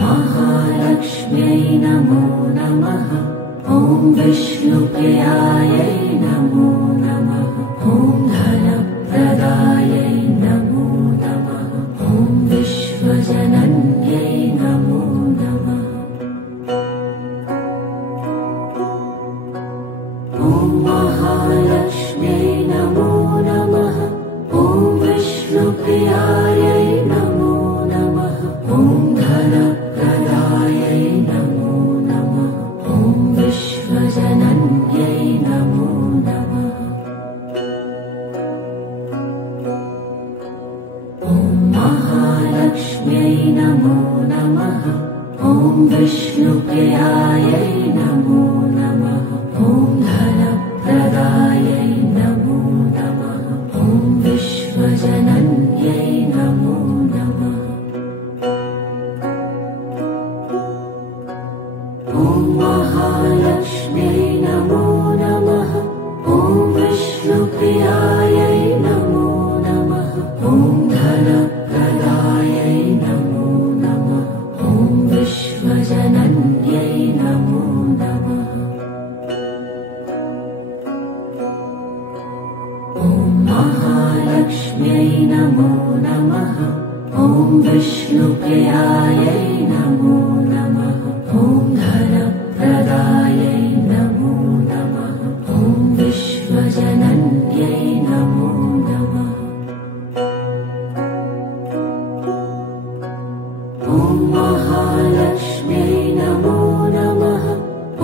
महालक्ष्म्यै नमो नमः। ॐ विष्णुप्रियायै नमो नमः। ॐ धनप्रदायै नमो नमः। ॐ विश्वजनन्यै नमो नमः। ॐ महालक्ष्म्यै नमो नमः। ॐ विष्णुप्रियायै नमो नमः। ॐ धनप्रदायै नमो नमः। ॐ विश्वजनन्यै नमो नमः। ॐ महालक्ष्म्यै नमो नमः। ॐ विष्णुप्रियायै नमो नमः। ॐ धनप्रदायै नमो नमः। ॐ विश्वजनन्यै नमो नमः। ॐ महालक्ष्म्यै नमो नमः। ॐ विष्णुप्रियायै नमो नमः। ॐ धनप्रदायै नमो नमः। ॐ विश्वजनन्यै नमो नमः। ॐ महालक्ष्म्यै नमो नमः। ॐ विष्णुप्रियायै नमो नमः। ॐ धनप्रदायै नमो नमः। ॐ विश्वजनन्यै नमो नमः। ॐ महालक्ष्म्यै नमो नमः।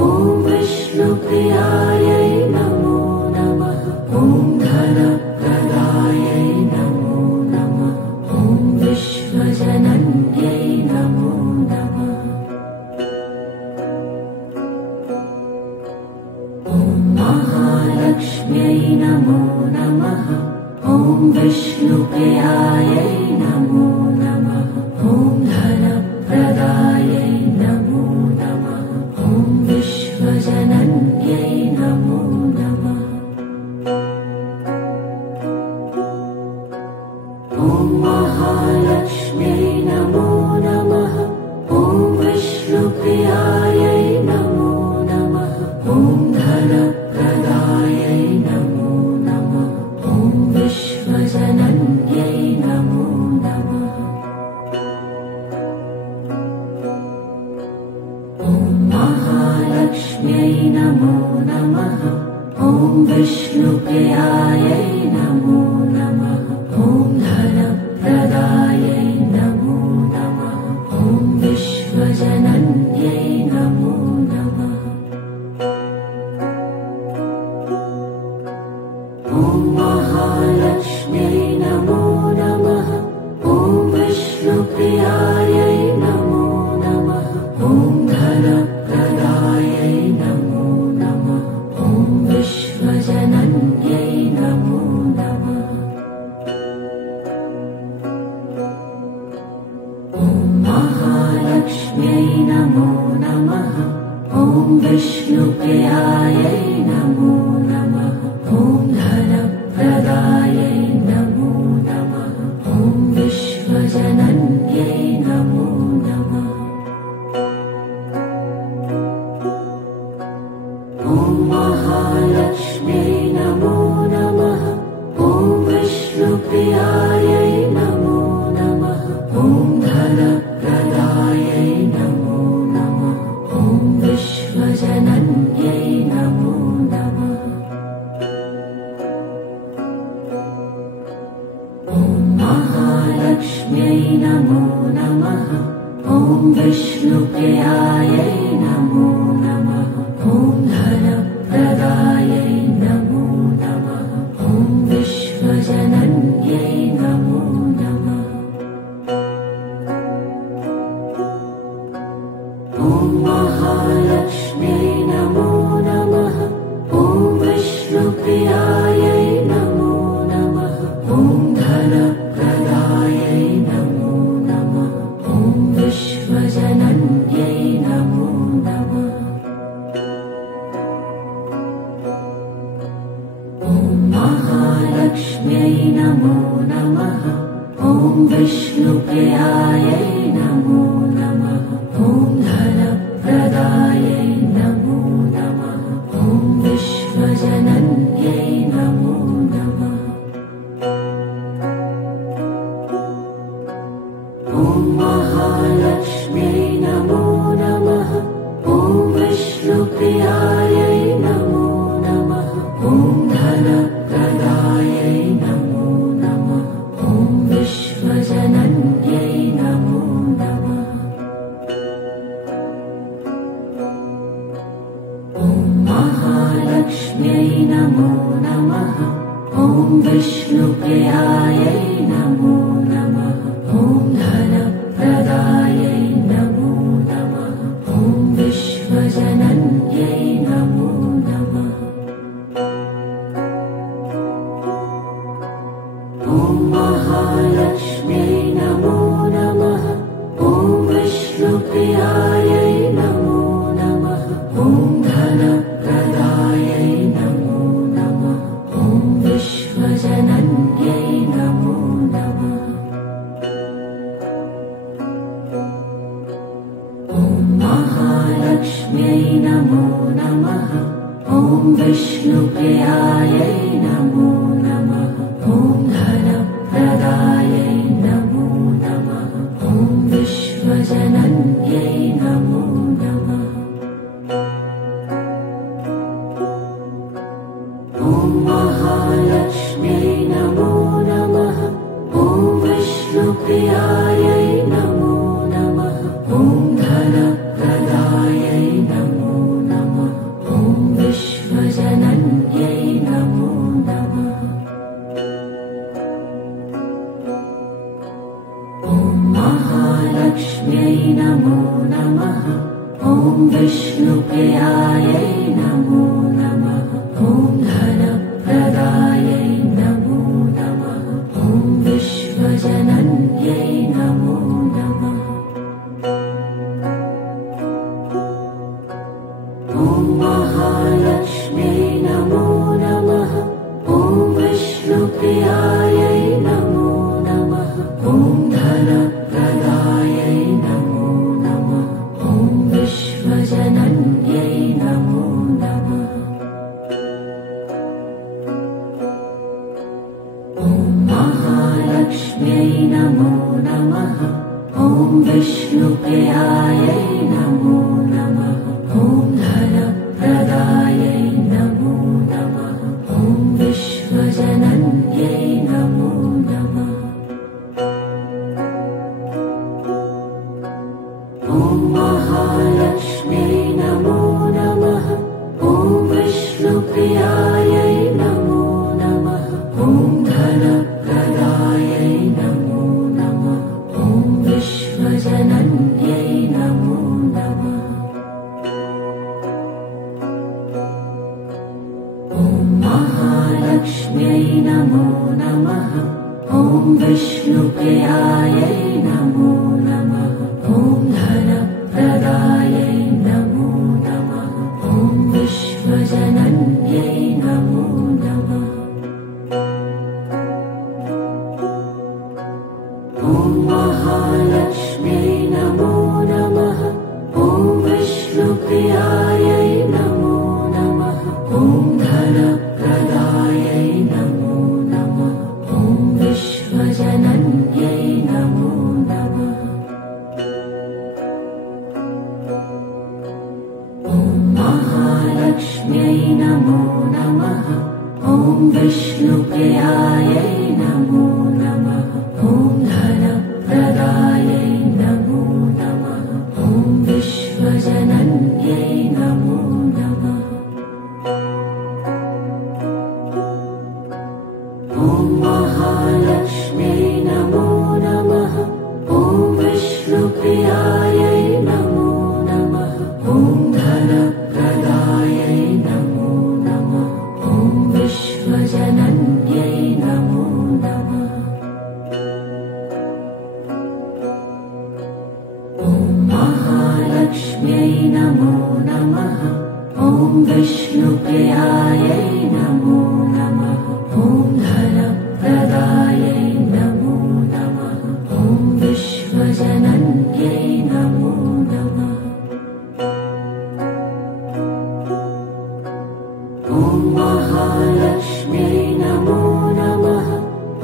ॐ विष्णुप्रियायै नमो नमः। ॐ धनप्रदायै नमो नमः। ॐ विश्वजनन्यै नमो नमः। ॐ महालक्ष्म्यै नमो नमः। ॐ विष्णुप्रियायै नमो नमः। ॐ धनप्रदायै नमो नमः। ॐ विश्वजनन्यै नमो नमः। ॐ महालक्ष्म्यै नमो नमः। ॐ विष्णुप्रियायै नमो नमः। ॐ धनप्रदायै नमो नमः। ॐ विश्वजनन्यै नमो नमः। ॐ महालक्ष्म्यै नमो नमः। ॐ विष्णुप्रियायै नमो नमः। ॐ धनप्रदायै नमो नमः। ॐ विश्वजनन्यै नमो नमः। ॐ महालक्ष्म्यै नमो नमः। ॐ विष्णुप्रियायै नमो नमः। ॐ धनप्रदायै नमो नमः। ॐ विश्वजनन्यै नमो नमः। ॐ महालक्ष्म्यै नमो नमः। ॐ विष्णुप्रियायै नमो नमः। ॐ धनप्रदायै नमो नमः। ॐ विश्वजनन्यै नमो नमः। ॐ महालक्ष्म्यै नमो नमः। ॐ विष्णुप्रियायै नमो नमः। ॐ धनप्रदायै नमो नमः। ॐ विश्वजनन्यै नमो नमः। ॐ महालक्ष्म्यै नमो नमः। ॐ विष्णुप्रियायै नमो नमः। ॐ धनप्रदायै नमो नमः। ॐ विश्वजनन्यै नमो नमः। ॐ महालक्ष्म्यै नमो नमः। ॐ विष्णुप्रियायै नमो नमः। ॐ धनप्रदायै नमो नमः। ॐ विश्वजनन्यै नमो नमः। ॐ महालक्ष्म्यै नमो नमः। ॐ विष्णुप्रियायै नमो नमः। महालक्ष्म्यै नमो नमः। ॐ विष्णुप्रियायै नमो नमः। ॐ धनप्रदायै नमो नमः। ॐ विश्वजनन्यै नमो नमः। ॐ महालक्ष्म्यै नमो नमः। ॐ विष्णुप्रियायै नमो नमः। ॐ धनप्रदायै नमो नमः। ॐ विश्वजनन्यै नमो नमः। ॐ महालक्ष्म्यै नमो नमः। ॐ विष्णुप्रियायै नमो नमः। ॐ धनप्रदायै नमो नमः। ॐ विश्वजनन्यै नमो नमः। ॐ महालक्ष्म्यै नमो नमः। ॐ विष्णुप्रियायै नमो नमः। ॐ धनप्रदायै नमो नमः। ॐ विश्वजनन्यै नमो नमः। ॐ महालक्ष्म्यै नमो नमः। ॐ विष्णुप्रियायै नमो नमः। ॐ धनप्रदायै नमो नमः। ॐ विश्वजनन्यै नमो नमः। ॐ महालक्ष्म्यै नमो नमः। ॐ विष्णुप्रियायै नमो नमः। ॐ धनप्रदायै नमो नमः। ॐ विश्वजनन्यै नमो नमः। ॐ महालक्ष्म्यै नमो नमः। ॐ विष्णुप्रियायै नमो नमः। ॐ धनप्रदायै नमो नमः। ॐ विश्वजनन्यै नमो नमः। ॐ महालक्ष्म्यै नमो नमः। ॐ विष्णुप्रियायै नमो नमः। ॐ धनप्रदायै नमो नमः। ॐ विश्वजनन्यै नमो नमः। ॐ महालक्ष्म्यै नमो नमः। ॐ विष्णुप्रियायै नमो नमः। ॐ धनप्रदायै नमो नमः। ॐ विश्वजनन्यै नमो नमः। ॐ महालक्ष्म्यै नमो नमः। ॐ विष्णुप्रियायै नमो नमः। ॐ धनप्रदायै नमो नमः। ॐ विश्वजनन्यै नमो नमः। ॐ महालक्ष्म्यै नमो नमः। ॐ विष्णुप्रियायै नमो नमः। ॐ धनप्रदायै नमो नमः। ॐ विश्वजनन्यै नमो नमः। ॐ महालक्ष्म्यै नमो नमः।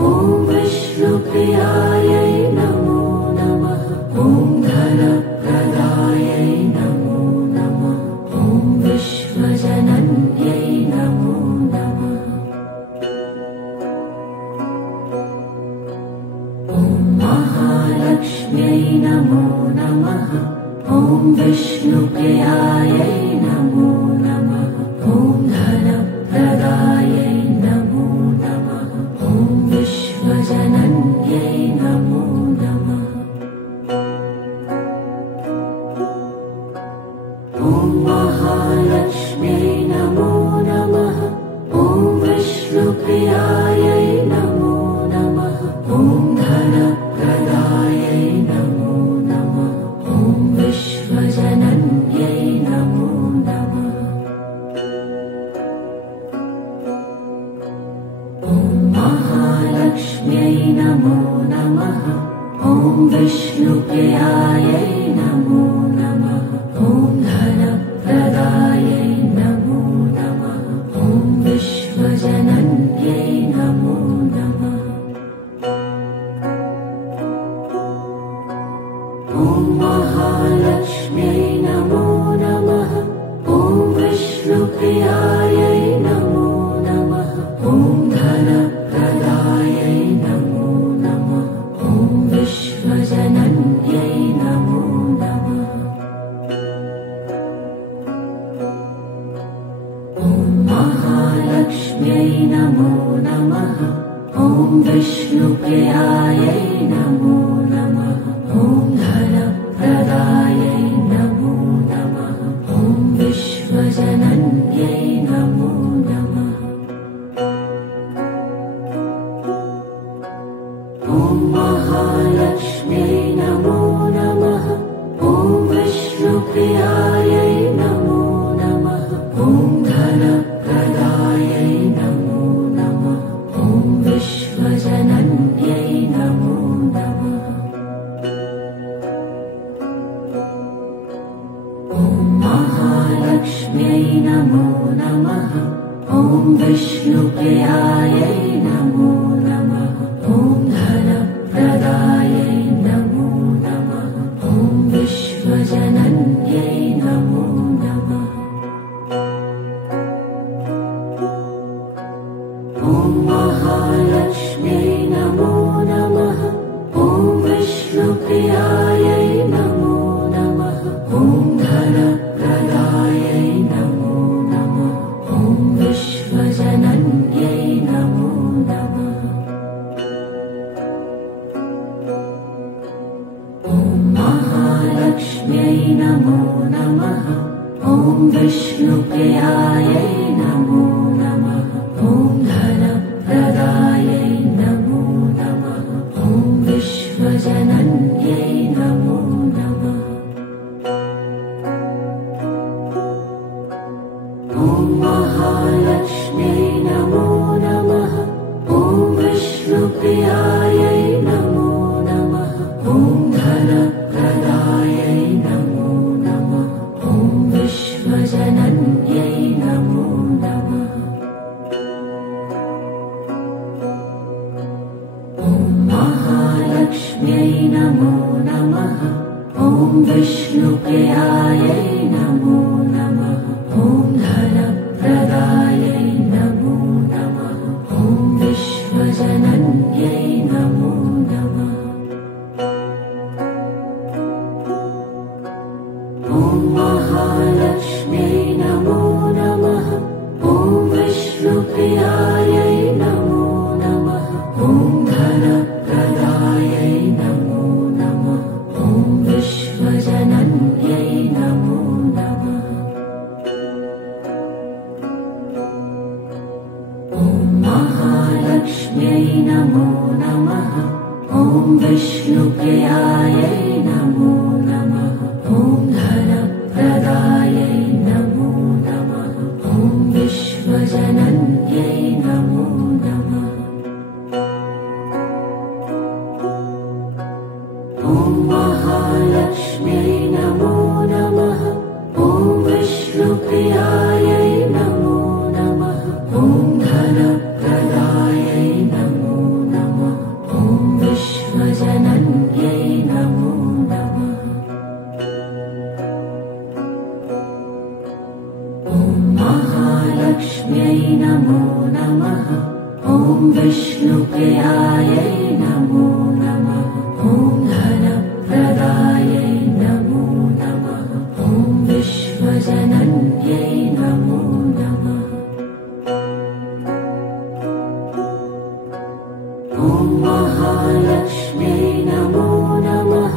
ॐ विष्णुप्रियायै नमो नमः। ॐ धनप्रदायै नमो नमः। ॐ विश्वजनन्यै नमो नमः। ॐ महालक्ष्म्यै नमो नमः। ॐ विष्णुप्रियायै नमो नमः। ॐ धनप्रदायै नमो नमः। ॐ विश्वजनन्यै नमो नमः। ॐ महालक्ष्म्यै नमो नमः। ॐ विष्णुप्रियायै नमो नमः। ॐ धनप्रदायै नमो नमः। ॐ विश्वजनन्यै नमो नमः। ॐ महालक्ष्म्यै नमो नमः। ॐ विष्णुप्रियायै नमो नमः। महालक्ष्म्यै नमो नमः। ॐ विष्णुप्रियायै नमो नमः। ॐ धनप्रदायै नमो नमः। ॐ विश्वजनन्यै नमो नमः। ॐ महालक्ष्म्यै नमो नमः। ॐ विष्णुप्रियायै नमो नमः। ॐ धनप्रदायै नमो नमः। ॐ विश्वजनन्यै नमो नमः। ॐ महालक्ष्म्यै नमो नमः। ॐ विष्णुप्रियायै नमो नमः। ॐ धनप्रदायै नमो नमः। ॐ विश्वजनन्यै नमो नमः। ॐ महालक्ष्म्यै नमो नमः। ॐ विष्णुप्रियायै नमो नमः। ॐ धनप्रदायै नमो नमः। ॐ विश्वजनन्यै नमो नमः। ॐ महालक्ष्म्यै नमो नमः। ॐ विष्णुप्रियायै नमो नमः। ॐ धनप्रदायै नमो नमः। ॐ विश्वजनन्यै नमो नमः। ॐ महालक्ष्म्यै नमो नमः। ॐ विष्णुप्रियायै नमो नमः। ॐ धनप्रदायै नमो नमः। ॐ विश्वजनन्यै नमो नमः। ॐ महालक्ष्म्यै नमो नमः। ॐ विष्णुप्रियायै नमो नमः। ॐ धनप्रदायै नमो नमः। ॐ विश्वजनन्यै नमो नमः। ॐ महालक्ष्म्यै नमो नमः। ॐ विष्णुप्रियायै नमो नमः। ॐ धनप्रदायै नमो नमः। ॐ विश्वजनन्यै नमो नमः। ॐ महालक्ष्म्यै नमो नमः। ॐ विष्णुप्रियायै नमो नमः। ॐ धनप्रदायै नमो नमः। ॐ विश्वजनन्यै नमो नमः। ॐ महालक्ष्म्यै नमो नमः। ॐ विष्णुप्रियायै नमो नमः। ॐ धनप्रदायै नमो नमः। ॐ विश्वजनन्यै नमो नमः। ॐ महालक्ष्म्यै नमो नमः। ॐ विष्णुप्रियायै नमो नमः। ॐ धनप्रदायै नमो नमः। ॐ विश्वजनन्यै नमो नमः। ॐ महालक्ष्म्यै नमो नमः। ॐ विष्णुप्रियायै नमो नमः। ॐ धनप्रदायै नमो नमः। ॐ विश्वजनन्यै नमो नमः। ॐ महालक्ष्म्यै नमो नमः।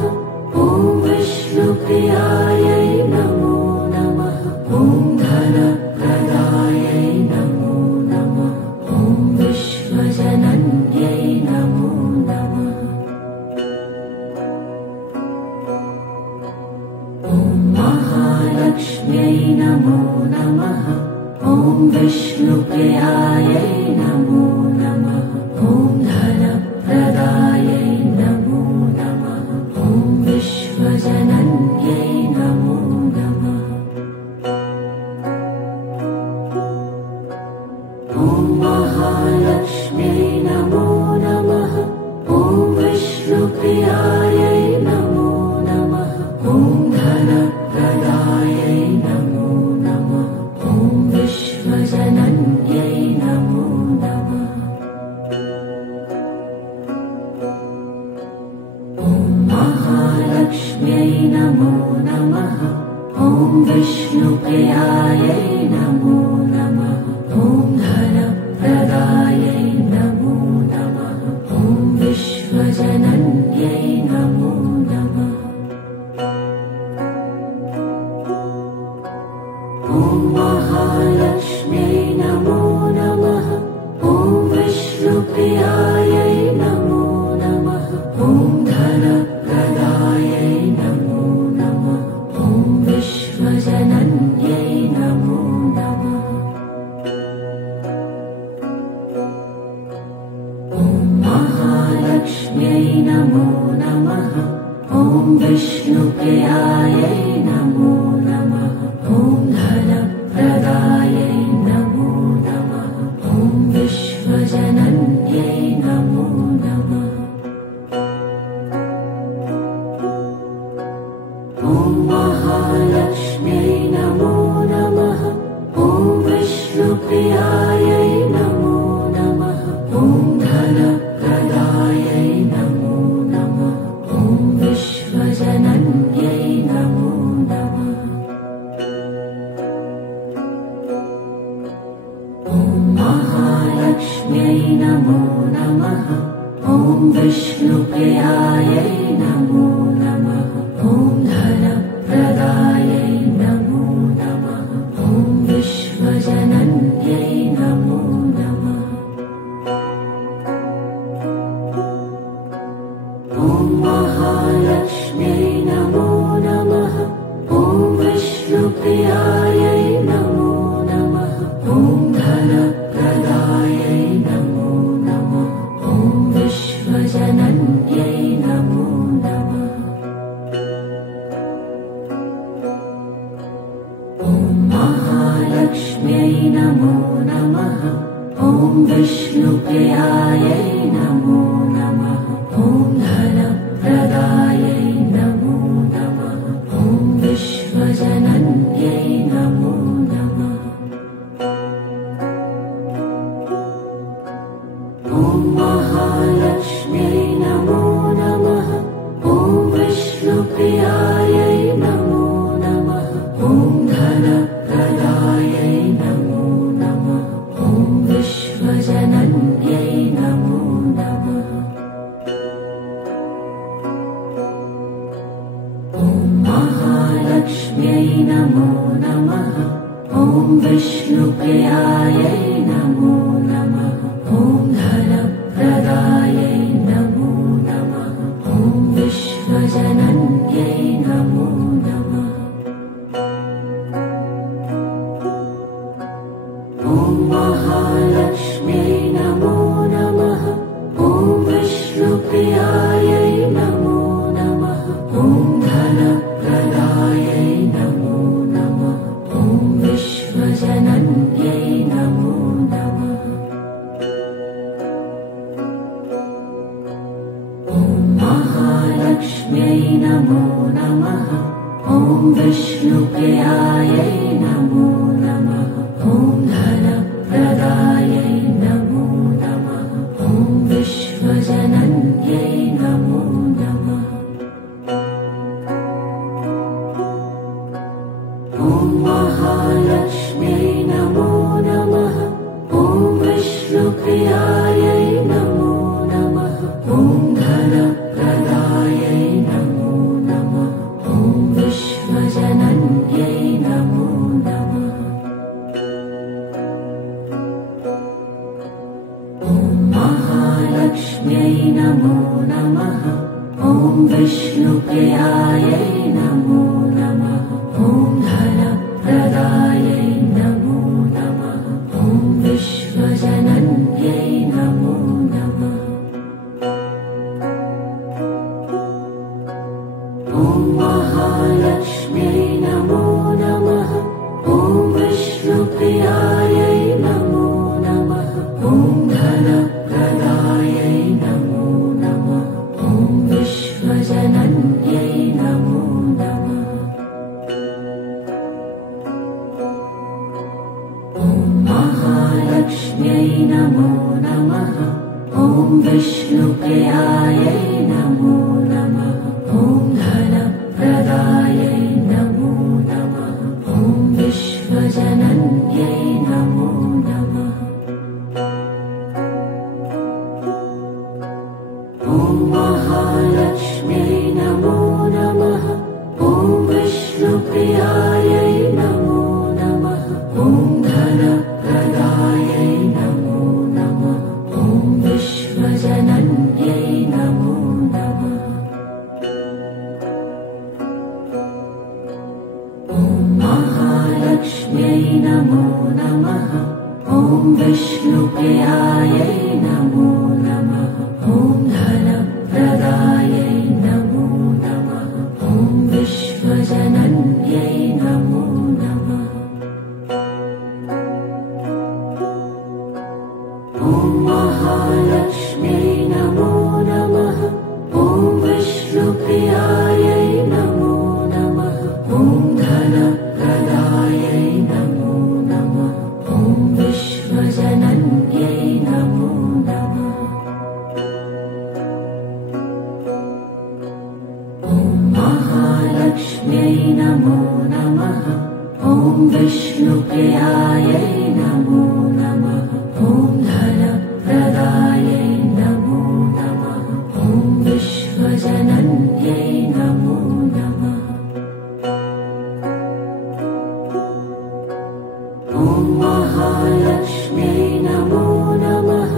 ॐ विष्णुप्रियायै नमो नमः। ॐ धनप्रदायै नमो नमः। ॐ विश्वजनन्यै नमो नमः। ॐ महालक्ष्म्यै नमो नमः। ॐ विष्णुप्रियायै नमो नमः। ॐ धनप्रदायै नमो नमः। ॐ विश्वजनन्यै नमो नमः। ॐ महालक्ष्म्यै नमो नमः। ॐ विष्णुप्रियायै नमो नमः। ॐ विष्णुप्रियायै नमो नमः। ॐ धनप्रदायै नमो नमः। ॐ विश्वजनन्यै नमो नमः। ॐ महालक्ष्म्यै नमो नमः। ॐ विष्णुप्रियायै नमो नमः। ॐ धनप्रदायै नमो नमः। ॐ विश्वजनन्यै नमो नमः। ॐ महालक्ष्म्यै नमो नमः। ॐ विष्णुप्रियायै नमो नमः। ॐ धनप्रदायै नमो नमः। ॐ विश्वजनन्यै नमो नमः। ॐ महालक्ष्म्यै नमो नमः। ॐ विष्णुप्रियायै नमो नमः। ॐ धनप्रदायै नमो नमः। ॐ विश्वजनन्यै नमो नमः। ॐ महालक्ष्म्यै नमो नमः। ॐ विष्णुप्रियायै नमो नमः। ॐ धनप्रदायै नमो नमः। ॐ विश्वजनन्यै नमो नमः। ॐ महालक्ष्म्यै नमो नमः। ॐ विष्णुप्रियायै नमो नमः। ॐ धनप्रदायै नमो नमः। ॐ विश्वजनन्यै नमो नमः। ॐ महालक्ष्म्यै नमो नमः। ॐ विष्णुप्रियायै नमो नमः। ॐ धनप्रदायै नमो नमः। ॐ विश्वजनन्यै नमो नमः। ॐ महालक्ष्म्यै नमो नमः। ॐ विष्णुप्रियायै नमो नमः। ॐ धनप्रदायै नमो नमः। ॐ विश्वजनन्यै नमो नमः। ॐ महालक्ष्म्यै नमो नमः। ॐ विष्णुप्रियायै नमो नमः। ॐ धनप्रदायै नमो नमः। ॐ विश्वजनन्यै नमो नमः। ॐ महालक्ष्म्यै नमो नमः। ॐ विष्णुप्रियायै नमो नमः। ॐ धनप्रदायै नमो नमः। ॐ विश्वजनन्यै नमो नमः। ॐ महालक्ष्म्यै नमो नमः। ॐ विष्णुप्रियायै नमो नमः। ॐ धनप्रदायै नमो नमः। ॐ विश्वजनन्यै नमो नमः। ॐ महालक्ष्म्यै नमो नमः। ॐ विष्णुप्रियायै नमो नमः। ॐ धनप्रदायै नमो नमः। ॐ विश्वजनन्यै नमो नमः। ॐ महालक्ष्म्यै नमो नमः। ॐ विष्णुप्रियायै नमो नमः। ॐ महालक्ष्म्यै नमो नमः। ॐ विष्णुप्रियायै नमो नमः। ॐ धनप्रदायै नमो नमः। ॐ विश्वजनन्यै नमो नमः। ॐ महालक्ष्म्यै नमो नमः। ॐ विष्णुप्रियायै नमो नमः। ॐ धनप्रदायै नमो नमः। ॐ विश्वजनन्यै नमो नमः। ॐ महालक्ष्म्यै नमो नमः। ॐ विष्णुप्रियायै नमो नमः। ॐ धनप्रदायै नमो नमः। ॐ विश्वजनन्यै नमो नमः। ॐ महालक्ष्म्यै नमो नमः।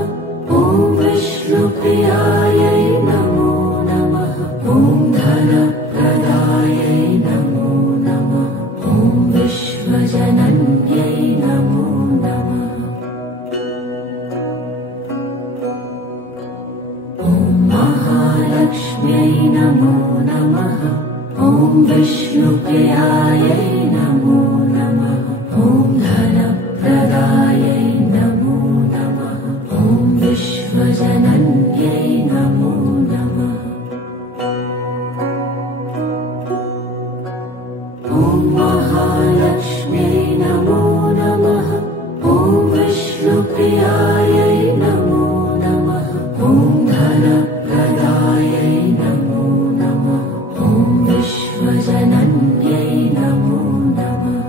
ॐ विष्णुप्रियायै नमो नमः। ॐ धनप्रदायै नमो नमः। ॐ विश्वजनन्यै नमो नमः। ॐ महालक्ष्म्यै नमो नमः। ॐ विष्णुप्रियायै नमो नमः। ॐ धनप्रदायै नमो नमः। ॐ विश्वजनन्यै नमो नमः। ॐ महालक्ष्म्यै नमो नमः। ॐ विष्णुप्रियायै नमो नमः। ॐ धनप्रदायै नमो नमः। ॐ विश्वजनन्यै नमो नमः।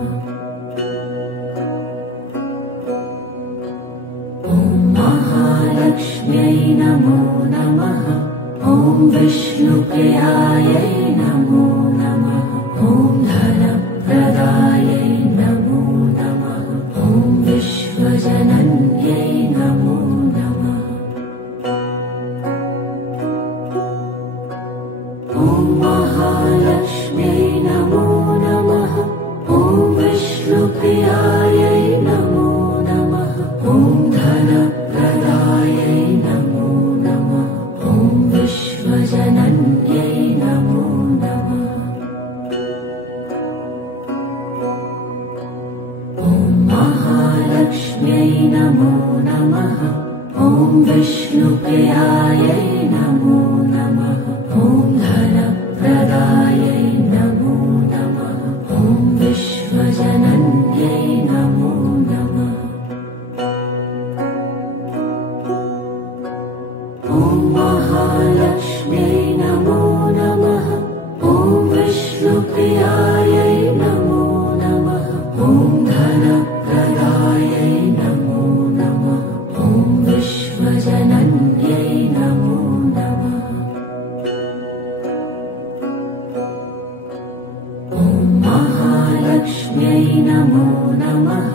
ॐ महालक्ष्म्यै नमो नमः। ॐ विष्णुप्रियायै नमो नमः। ॐ धनप्रदायै नमो नमः। ॐ विश्वजनन्यै नमो नमः। ॐ महालक्ष्म्यै नमो नमः। ॐ विष्णुप्रियायै नमो नमः। ॐ धनप्रदायै नमो नमः। ॐ विश्वजनन्यै नमो नमः। ॐ महालक्ष्म्यै नमो नमः। ॐ विष्णुप्रियायै नमो नमः। ॐ धनप्रदायै नमो नमः। ॐ विश्वजनन्यै नमो नमः। ॐ महालक्ष्म्यै नमो नमः। ॐ विष्णुप्रियायै नमो नमः। ॐ धनप्रदायै नमो नमः। ॐ विश्वजनन्यै नमो नमः। ॐ महालक्ष्म्यै नमो नमः।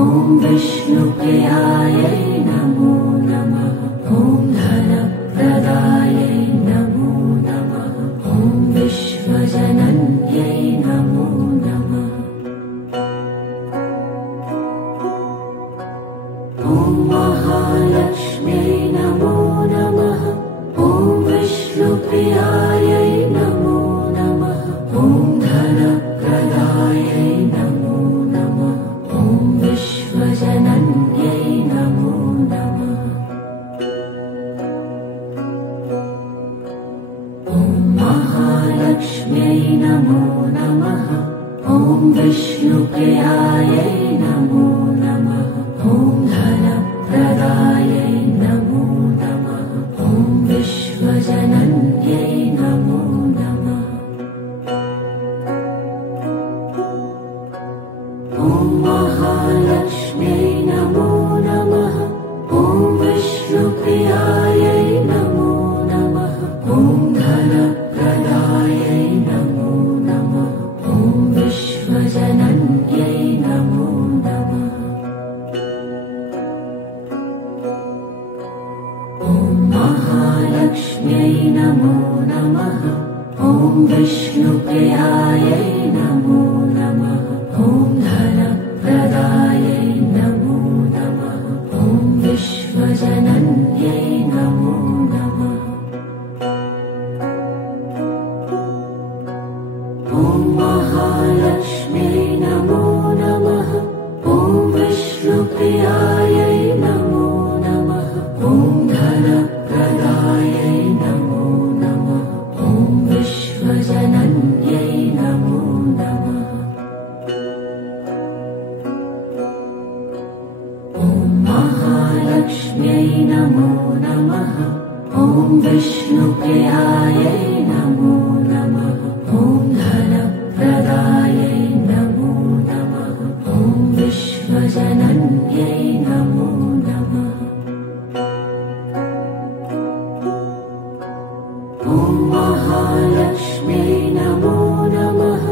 ॐ विष्णुप्रियायै नमो नमः। ॐ धनप्रदायै नमो नमः। ॐ विश्वजनन्यै नमो नमः। ॐ महालक्ष्म्यै नमो नमः। ॐ विष्णुप्रियायै नमो नमः। ॐ धनप्रदायै नमो नमः। ॐ विश्वजनन्यै नमो नमः। विष्णुप्रियायै नमो नमः। ॐ धनप्रदायै नमो नमः। ॐ विश्वजनन्यै नमो नमः। ॐ महालक्ष्म्यै नमो नमः।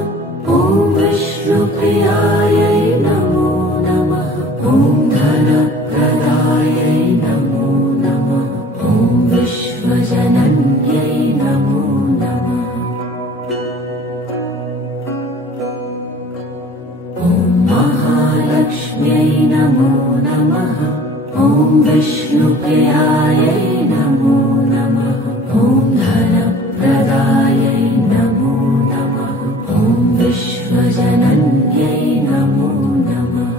ॐ विष्णुप्रियायै नमो नमः। ॐ धनप्रदायै नमो नमः। ॐ विश्वजनन्यै नमो नमः। ॐ महालक्ष्म्यै नमो नमः। ॐ विष्णुप्रियायै नमो नमः। ॐ धनप्रदायै नमो नमः। ॐ विश्वजनन्यै नमो नमः।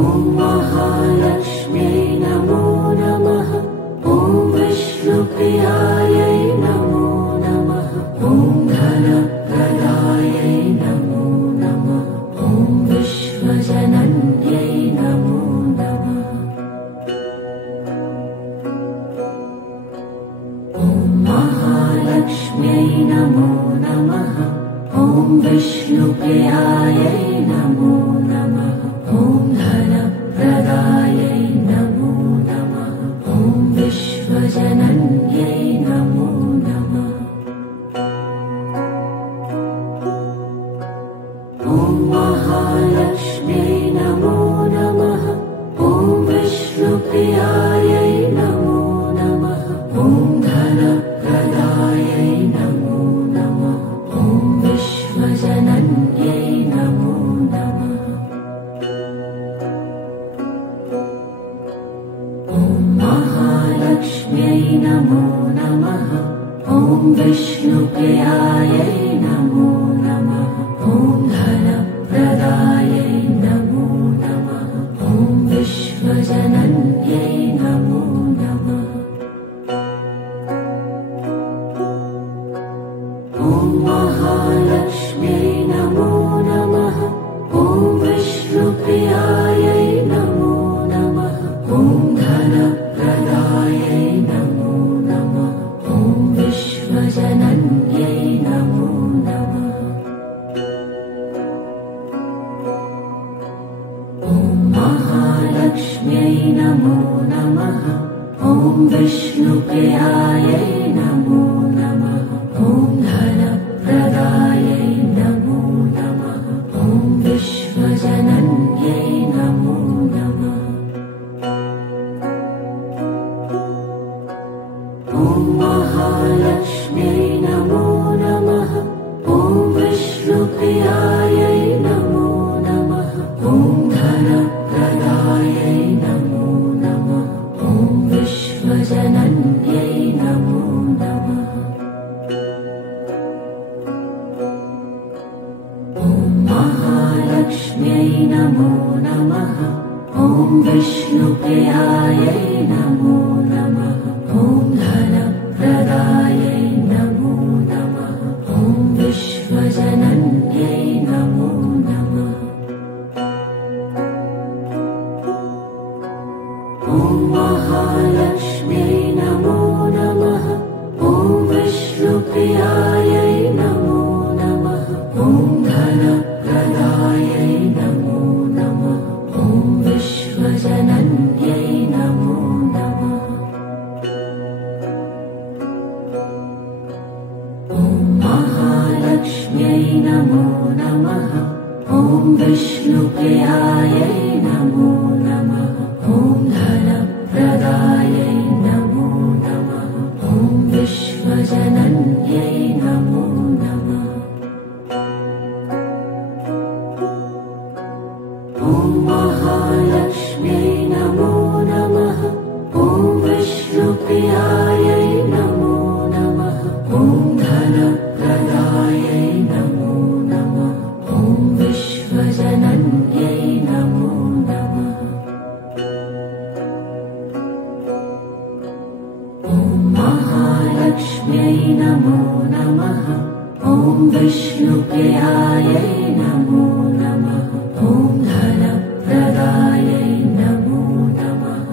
ॐ महालक्ष्म्यै नमो नमः। ॐ विष्णुप्रियायै नमो नमः। ॐ धनप्रदायै नमो नमः। ॐ विश्वजनन्यै नमो नमः। ॐ महालक्ष्म्यै नमो नमः। ॐ विष्णुप्रियायै नमो नमः। ॐ धनप्रदायै नमो नमः। ॐ विश्वजनन्यै नमो नमः। ॐ महालक्ष्म्यै नमो नमः। ॐ विष्णुप्रियायै नमो नमः। ॐ धनप्रदायै नमो नमः। ॐ विश्वजनन्यै नमो नमः। ॐ महालक्ष्म्यै नमो नमः। ॐ विष्णुप्रियायै नमो नमः। ॐ धनप्रदायै नमो नमः। ॐ विश्वजनन्यै नमो नमः। ॐ महालक्ष्म्यै नमो नमः। ॐ विष्णुप्रियायै नमो नमः। ॐ धनप्रदायै नमो नमः। ॐ विश्वजनन्यै नमो नमः। ॐ महालक्ष्म्यै नमो नमः। ॐ विष्णुप्रियायै नमो नमः। ॐ धनप्रदायै नमो नमः। ॐ विश्वजनन्यै नमो नमः। ॐ महालक्ष्म्यै नमो नमः। ॐ विष्णुप्रियायै नमो नमः। ॐ धनप्रदायै नमो नमः। ॐ विश्वजनन्यै नमो नमः। ॐ महालक्ष्म्यै नमो नमः। ॐ विष्णुप्रियायै नमो नमः। ॐ धनप्रदायै नमो नमः। ॐ विश्वजनन्यै नमो नमः। ॐ महालक्ष्म्यै नमो नमः। ॐ विष्णुप्रियायै नमो नमः। ॐ धनप्रदायै नमो नमः। ॐ विश्वजनन्यै नमो नमः। ॐ महालक्ष्म्यै नमो नमः। ॐ विष्णुप्रियायै नमो नमः। ॐ धनप्रदायै नमो नमः। ॐ विश्वजनन्यै नमो नमः। ॐ महालक्ष्म्यै नमो नमः। ॐ विष्णुप्रियायै नमो नमः। ॐ धनप्रदायै नमो नमः। ॐ विश्वजनन्यै नमो नमः। ॐ महालक्ष्म्यै नमो नमः। ॐ विष्णुप्रियायै नमो नमः। ॐ धनप्रदायै नमो नमः।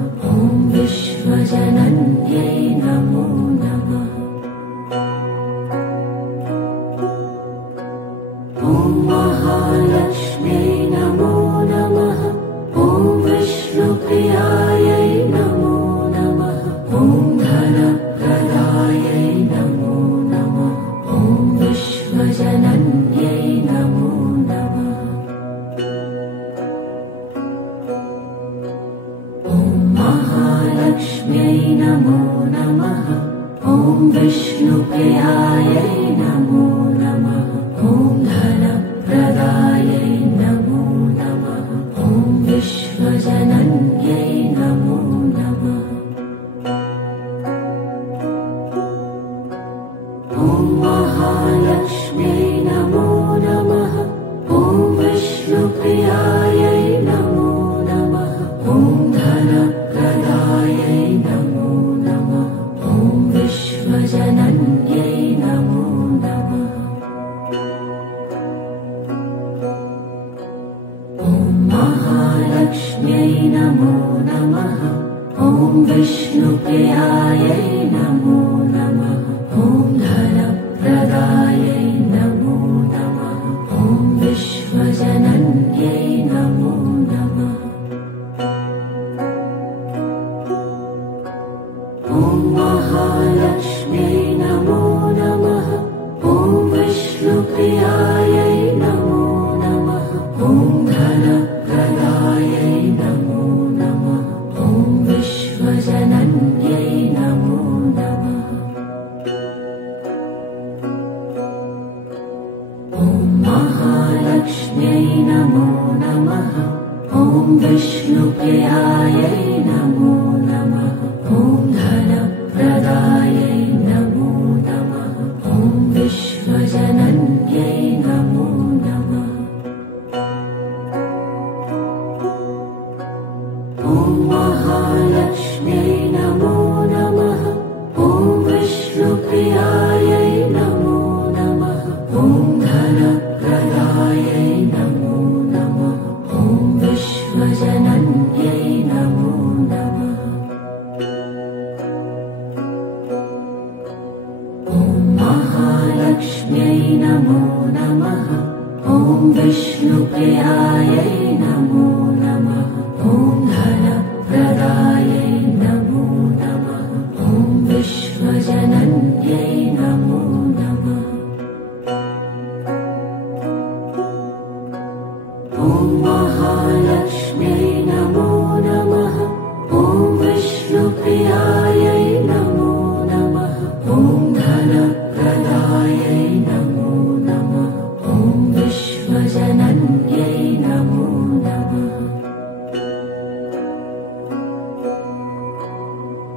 विष्णुप्रियायै नमो नमः। ॐ धनप्रदायै नमो नमः। ॐ विश्वजनन्यै नमो नमः। ॐ महालक्ष्म्यै नमो नमः। ॐ विष्णुप्रियायै नमो नमः। ॐ धनप्रदायै नमो नमः। ॐ विश्वजनन्यै नमो नमः। ॐ महालक्ष्म्यै नमो नमः। ॐ विष्णुप्रियायै नमो नमः। ॐ धनप्रदायै नमो नमः। ॐ विश्वजनन्यै नमो नमः। ॐ महालक्ष्म्यै नमो नमः। ॐ विष्णुप्रियायै नमो नमः। ॐ धनप्रदायै नमो नमः। ॐ विश्वजनन्यै नमो नमः। ॐ महालक्ष्म्यै नमो नमः। ॐ विष्णुप्रियायै नमो नमः। ॐ धनप्रदायै नमो नमः। ॐ विश्वजनन्यै नमो नमः। ॐ महालक्ष्म्यै नमो नमः। ॐ विष्णुप्रियायै नमो नमः। ॐ धनप्रदायै नमो नमः। ॐ विश्वजनन्यै नमो नमः। ॐ महालक्ष्म्यै नमो नमः। ॐ विष्णुप्रियायै नमो नमः। ॐ धनप्रदायै नमो नमः। ॐ विश्वजनन्यै नमो नमः। ॐ महालक्ष्म्यै नमो नमः। ॐ विष्णुप्रियायै नमो नमः। ॐ धनप्रदायै नमो नमः। ॐ विश्वजनन्यै नमो नमः।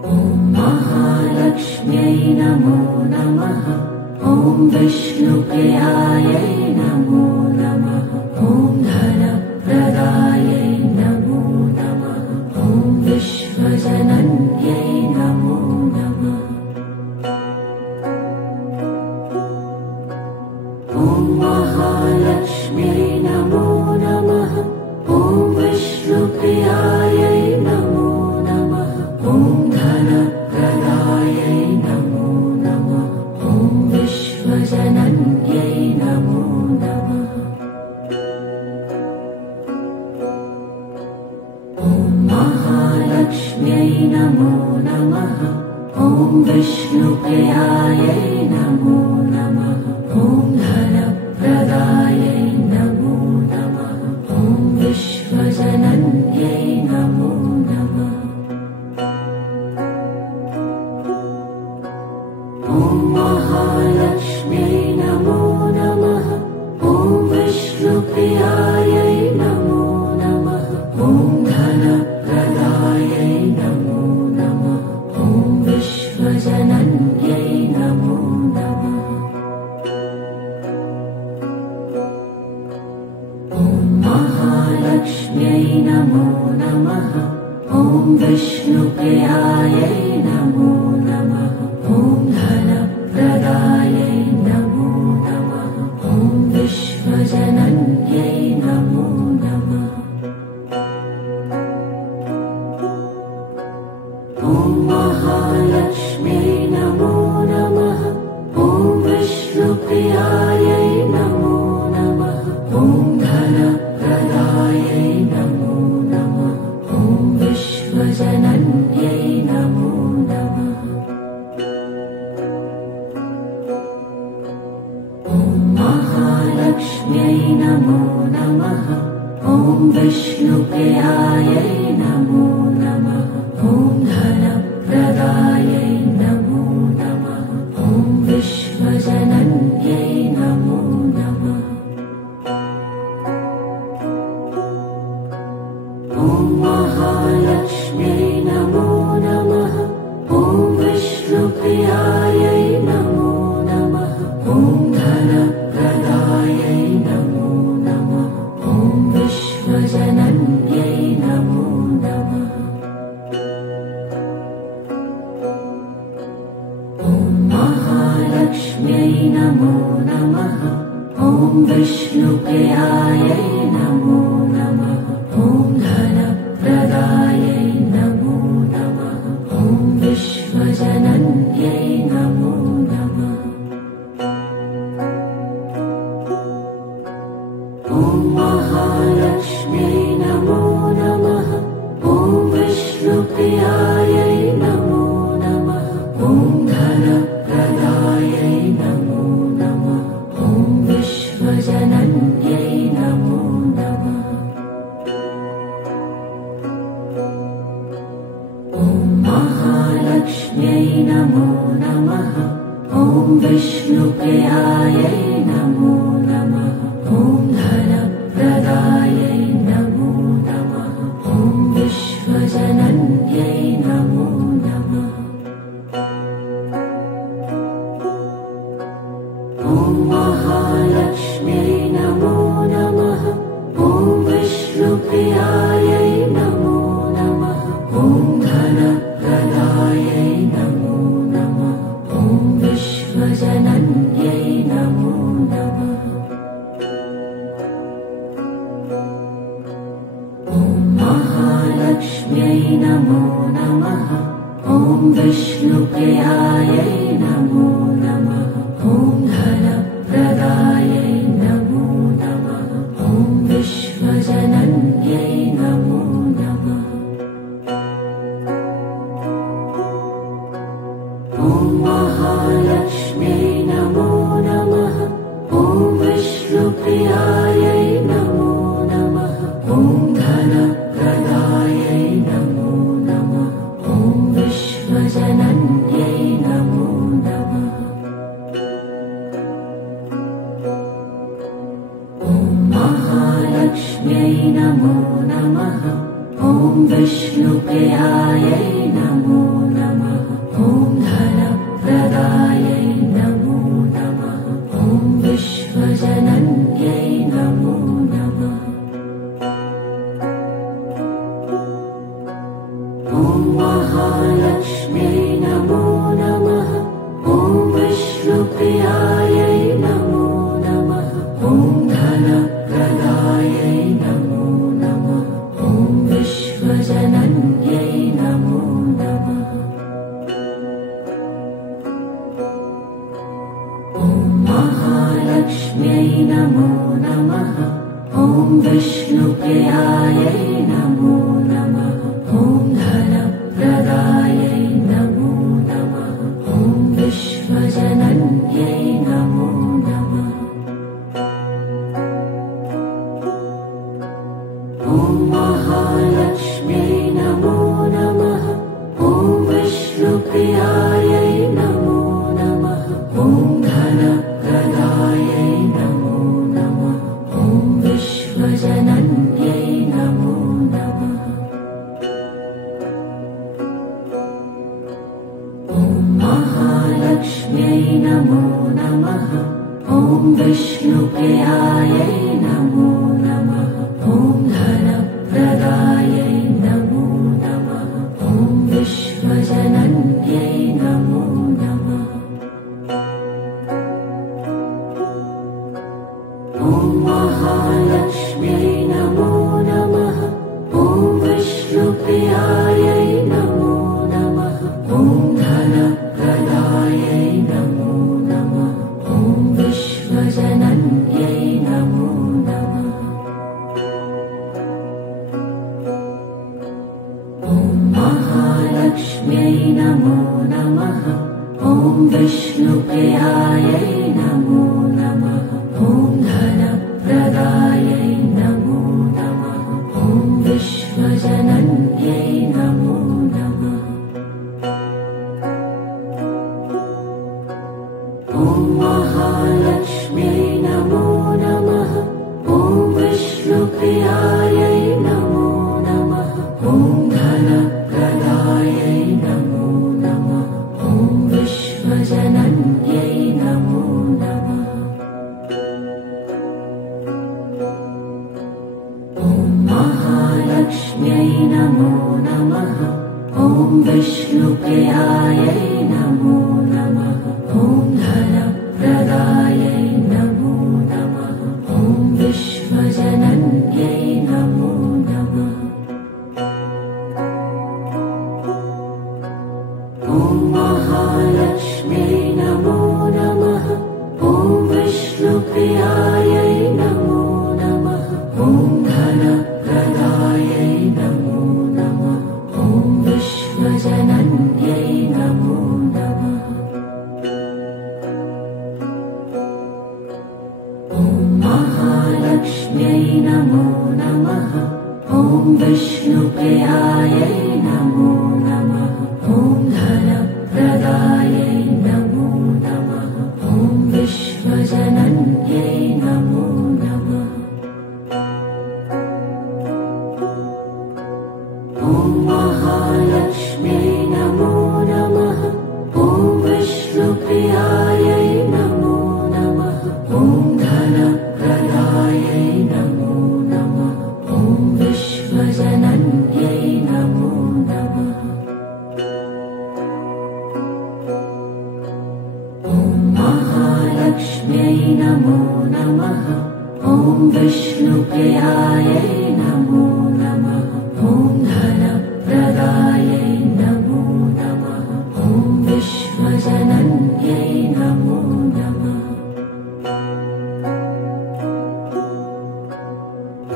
ॐ महालक्ष्म्यै नमो नमः। ॐ विष्णुप्रियायै नमो नमः। ॐ धनप्रदायै नमो नमः। ॐ विश्वजनन्यै नमो नमः। ॐ महालक्ष्म्यै नमो नमः। ॐ विष्णुप्रियायै नमो नमः। ॐ धनप्रदायै नमो नमः। ॐ विश्वजनन्यै नमो नमः। ॐ महालक्ष्म्यै नमो नमः। ॐ विष्णुप्रियायै नमो नमः। ॐ धनप्रदायै नमो नमः। ॐ विश्वजनन्यै नमो नमः। ॐ महालक्ष्म्यै नमो नमः। ॐ विष्णुप्रियायै नमो नमः। ॐ धनप्रदायै नमो नमः। ॐ विश्वजनन्यै नमो नमः। ॐ महालक्ष्म्यै नमो नमः। ॐ विष्णुप्रियायै नमो नमः। ॐ धनप्रदायै नमो नमः। ॐ विश्वजनन्यै नमो नमः। ॐ महालक्ष्म्यै नमो नमः। ॐ विष्णुप्रियायै नमो नमः। ॐ धनप्रदायै नमो नमः। ॐ विश्वजनन्यै नमो नमः। ॐ महालक्ष्म्यै नमो नमः। ॐ विष्णुप्रियायै नमो नमः। ॐ धनप्रदायै नमो नमः। ॐ विश्वजनन्यै विश्वजनन्यै नमो नमः। ॐ महालक्ष्म्यै नमो नमः। ॐ विष्णुप्रियायै नमो नमः। ॐ धनप्रदायै नमो नमः। ॐ विश्वजनन्यै नमो नमः। ॐ महालक्ष्म्यै नमो नमः। ॐ विष्णुप्रियायै नमो नमः। ॐ धनप्रदायै नमो नमः। ॐ विश्वजनन्यै नमो नमः। ॐ महालक्ष्म्यै नमो नमः। ॐ विष्णुप्रियायै नमो नमः। ॐ धनप्रदायै नमो नमः। ॐ विश्वजनन्यै नमो नमः। ॐ महालक्ष्म्यै नमो नमः। ॐ विष्णुप्रियायै नमो नमः। ॐ धनप्रदायै नमो नमः। ॐ विश्वजनन्यै नमो नमः। ॐ महालक्ष्म्यै नमो नमः। ॐ विष्णुप्रियायै नमो नमः। ॐ धनप्रदायै नमो नमः। ॐ विश्वजनन्यै नमो नमः। ॐ महालक्ष्म्यै नमो नमः। ॐ विष्णुप्रियायै नमो नमः। ॐ धनप्रदायै नमो नमः। ॐ विश्वजनन्यै नमो नमः। ॐ महालक्ष्म्यै नमो नमः। ॐ विष्णुप्रियायै नमो नमः। ॐ धनप्रदायै नमो नमः। ॐ विश्वजनन्यै नमो नमः। ॐ महालक्ष्म्यै नमो नमः। ॐ विष्णुप्रियायै नमो नमः। ॐ धनप्रदायै नमो नमः। ॐ विश्वजनन्यै नमो नमः। ॐ महालक्ष्म्यै नमो नमः। ॐ विष्णुप्रियायै नमो नमः। ॐ धनप्रदायै नमो नमः। ॐ विश्वजनन्यै नमो नमः। ॐ महालक्ष्म्यै नमो नमः। ॐ विष्णुप्रियायै नमो नमः। ॐ धनप्रदायै नमो नमः। ॐ विश्वजनन्यै नमो नमः। ॐ महालक्ष्म्यै नमो नमः। ॐ विष्णुप्रियायै नमो नमः। ॐ धनप्रदायै नमो नमः। ॐ विश्वजनन्यै नमो नमः। ॐ महालक्ष्म्यै नमो नमः। ॐ विष्णुप्रियायै नमो नमः। ॐ धनप्रदायै नमो नमः। ॐ विश्वजनन्यै नमो नमः। ॐ महालक्ष्म्यै नमो नमः। ॐ विष्णुप्रियायै नमो नमः। ॐ धनप्रदायै नमो नमः। ॐ विश्वजनन्यै नमो नमः। ॐ महालक्ष्म्यै नमो नमः। ॐ विष्णुप्रियायै नमो नमः। ॐ धनप्रदायै महालक्ष्म्यै नमो नमः। ॐ विष्णुप्रियायै नमो नमः। ॐ धनप्रदायै नमो नमः। ॐ विश्वजनन्यै नमो नमः। ॐ महालक्ष्म्यै नमो नमः। ॐ विष्णुप्रियायै नमो नमः। ॐ धनप्रदायै नमो नमः। ॐ विश्वजनन्यै नमो नमः। ॐ महालक्ष्म्यै नमो नमः। ॐ विष्णुप्रियायै नमो नमः। ॐ धनप्रदायै नमो नमः। ॐ विश्वजनन्यै नमो नमः। ॐ महालक्ष्म्यै नमो नमः। ॐ विष्णुप्रियायै नमो नमः। ॐ धनप्रदायै नमो नमः। ॐ विश्वजनन्यै नमो नमः। ॐ महालक्ष्म्यै नमो नमः। ॐ विष्णुप्रियायै नमो नमः। ॐ धनप्रदायै नमो नमः। ॐ विश्वजनन्यै नमो नमः। ॐ महालक्ष्म्यै नमो नमः। ॐ विष्णुप्रियायै नमो नमः। ॐ धनप्रदायै नमो नमः। ॐ विश्वजनन्यै नमो नमः।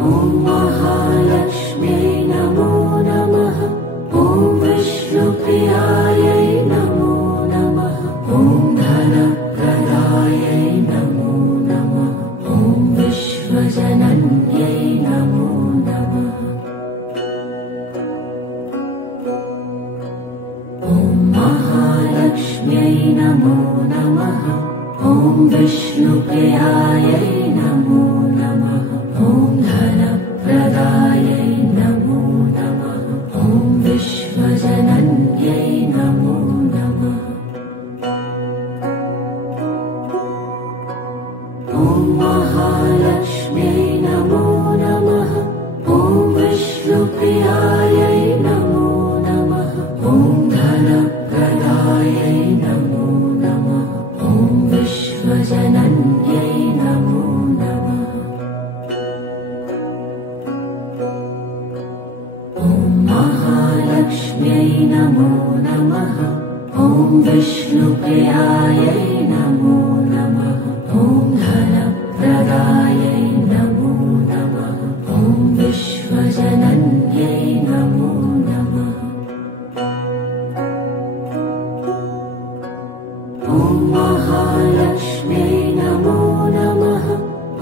ॐ महालक्ष्म्यै नमो नमः। ॐ विष्णुप्रियायै नमो नमः। ॐ धनप्रदायै नमो नमः। ॐ विश्वजनन्यै नमो नमः। ॐ महालक्ष्म्यै नमो नमः। ॐ विष्णुप्रियायै नमो नमः। ॐ धनप्रदायै नमो नमः। ॐ विश्वजनन्यै नमो नमः। ॐ महालक्ष्म्यै नमो नमः। ॐ विष्णुप्रियायै नमो नमः। ॐ धनप्रदायै नमो नमः। ॐ विश्वजनन्यै नमो नमः। ॐ महालक्ष्म्यै नमो नमः। ॐ विष्णुप्रियायै नमो नमः। ॐ धनप्रदायै नमो नमः। ॐ विश्वजनन्यै नमो नमः। ॐ महालक्ष्म्यै नमो नमः।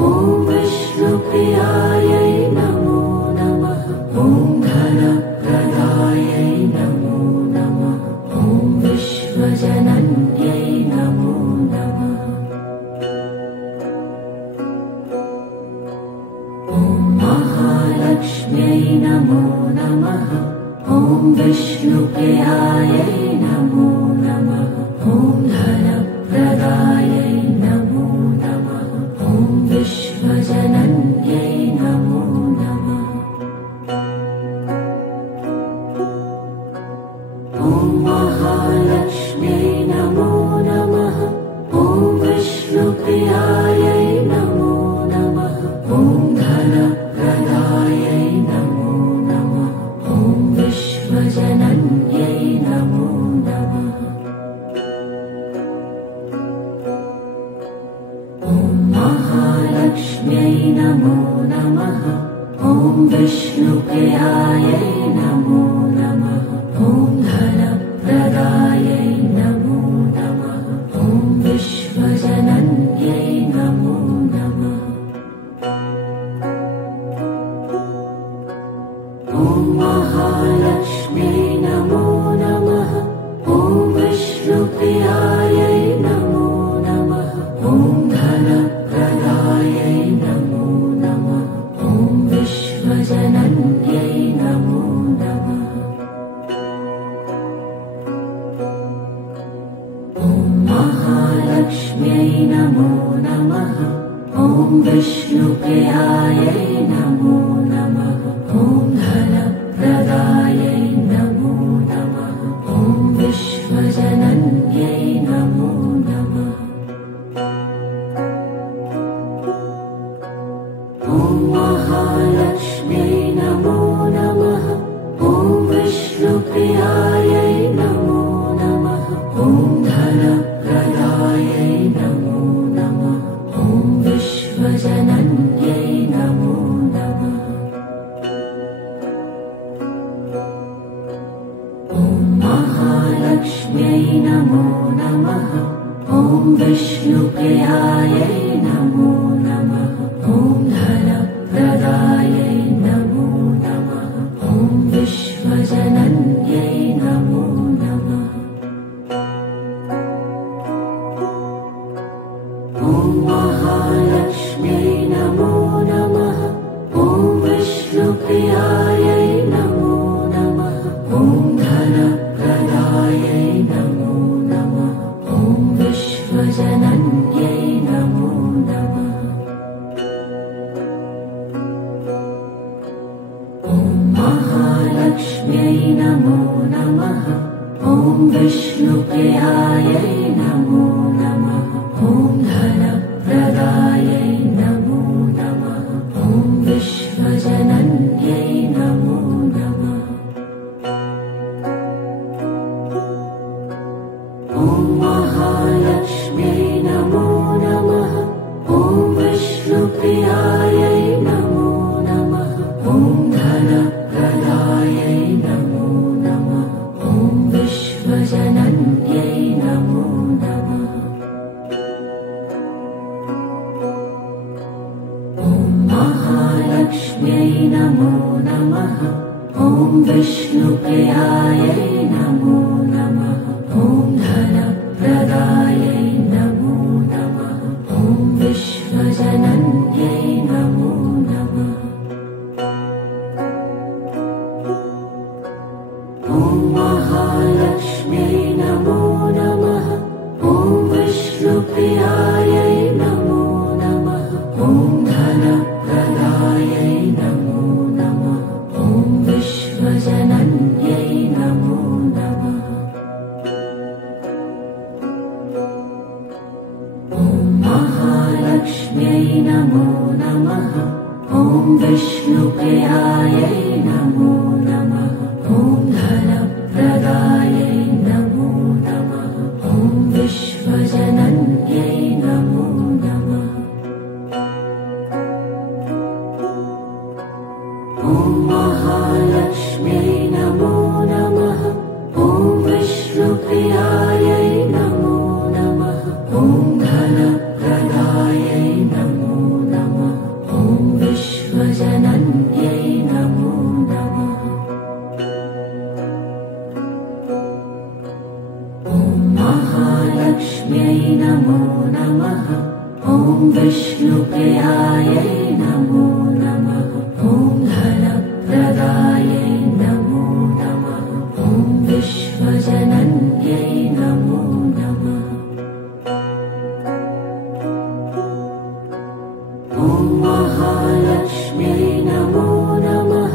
ॐ विष्णुप्रियायै नमो नमः। ॐ धनप्रदायै नमो नमः। ॐ विश्वजनन्यै नमो नमः। ॐ महालक्ष्म्यै नमो नमः। ॐ विष्णुप्रियायै नमो नमः। ॐ धनप्रदायै नमो नमः। ॐ विश्वजनन्यै नमो नमः। ॐ महालक्ष्म्यै नमो नमः। ॐ विष्णुप्रियायै नमो नमः। ॐ धनप्रदायै नमो नमः। ॐ विश्वजनन्यै नमो नमः। ॐ महालक्ष्म्यै नमो नमः। ॐ विष्णुप्रियायै नमो नमः। ॐ धनप्रदायै नमो नमः। ॐ विश्वजनन्यै नमो नमः। ॐ महालक्ष्म्यै नमो नमः। ॐ विष्णुप्रियायै नमो नमः। ॐ विष्णुप्रियायै नमो नमः। ॐ धनप्रदायै नमो नमः। ॐ विश्वजनन्यै नमो नमः। ॐ महालक्ष्म्यै नमो नमः। ॐ विष्णुप्रियायै नमो नमः। ॐ धनप्रदायै नमो नमः। ॐ विश्वजनन्यै नमो नमः। ॐ महालक्ष्म्यै नमो नमः। ॐ विष्णुप्रियायै नमो नमः। ॐ धनप्रदायै नमो नमः। ॐ विश्वजनन्यै नमो नमः। ॐ महालक्ष्म्यै नमो नमः। ॐ विष्णुप्रियायै नमो नमः। ॐ धनप्रदायै नमो नमः। ॐ विश्वजनन्यै नमो नमः। ॐ महालक्ष्म्यै नमो नमः। ॐ विष्णुप्रियायै नमो नमः। ॐ धनप्रदायै नमो नमः। ॐ विश्वजनन्यै नमो नमः। ॐ महालक्ष्म्यै नमो नमः। ॐ विष्णुप्रियायै नमो नमः। ॐ धनप्रदायै नमो नमः। ॐ विश्वजनन्यै नमो नमः। ॐ महालक्ष्म्यै नमो नमः। ॐ विष्णुप्रियायै नमो नमः। ॐ धनप्रदायै नमो नमः। ॐ विश्वजनन्यै नमो नमः। ॐ महालक्ष्म्यै नमो नमः। ॐ विष्णुप्रियायै नमो नमः। ॐ धनप्रदायै नमो नमः। ॐ विश्वजनन्यै नमो नमः। ॐ महालक्ष्म्यै नमो नमः। ॐ विष्णुप्रियायै नमो नमः। ॐ धनप्रदायै नमो नमः। ॐ विश्वजनन्यै नमो नमः। ॐ महालक्ष्म्यै नमो नमः। ॐ विष्णुप्रियायै नमो नमः। ॐ धनप्रदायै नमो नमः। ॐ विश्वजनन्यै नमो नमः। ॐ महालक्ष्म्यै नमो नमः। ॐ विष्णुप्रियायै नमो नमः। ॐ धनप्रदायै नमो नमः। ॐ विश्वजनन्यै नमो नमः। ॐ महालक्ष्म्यै नमो नमः।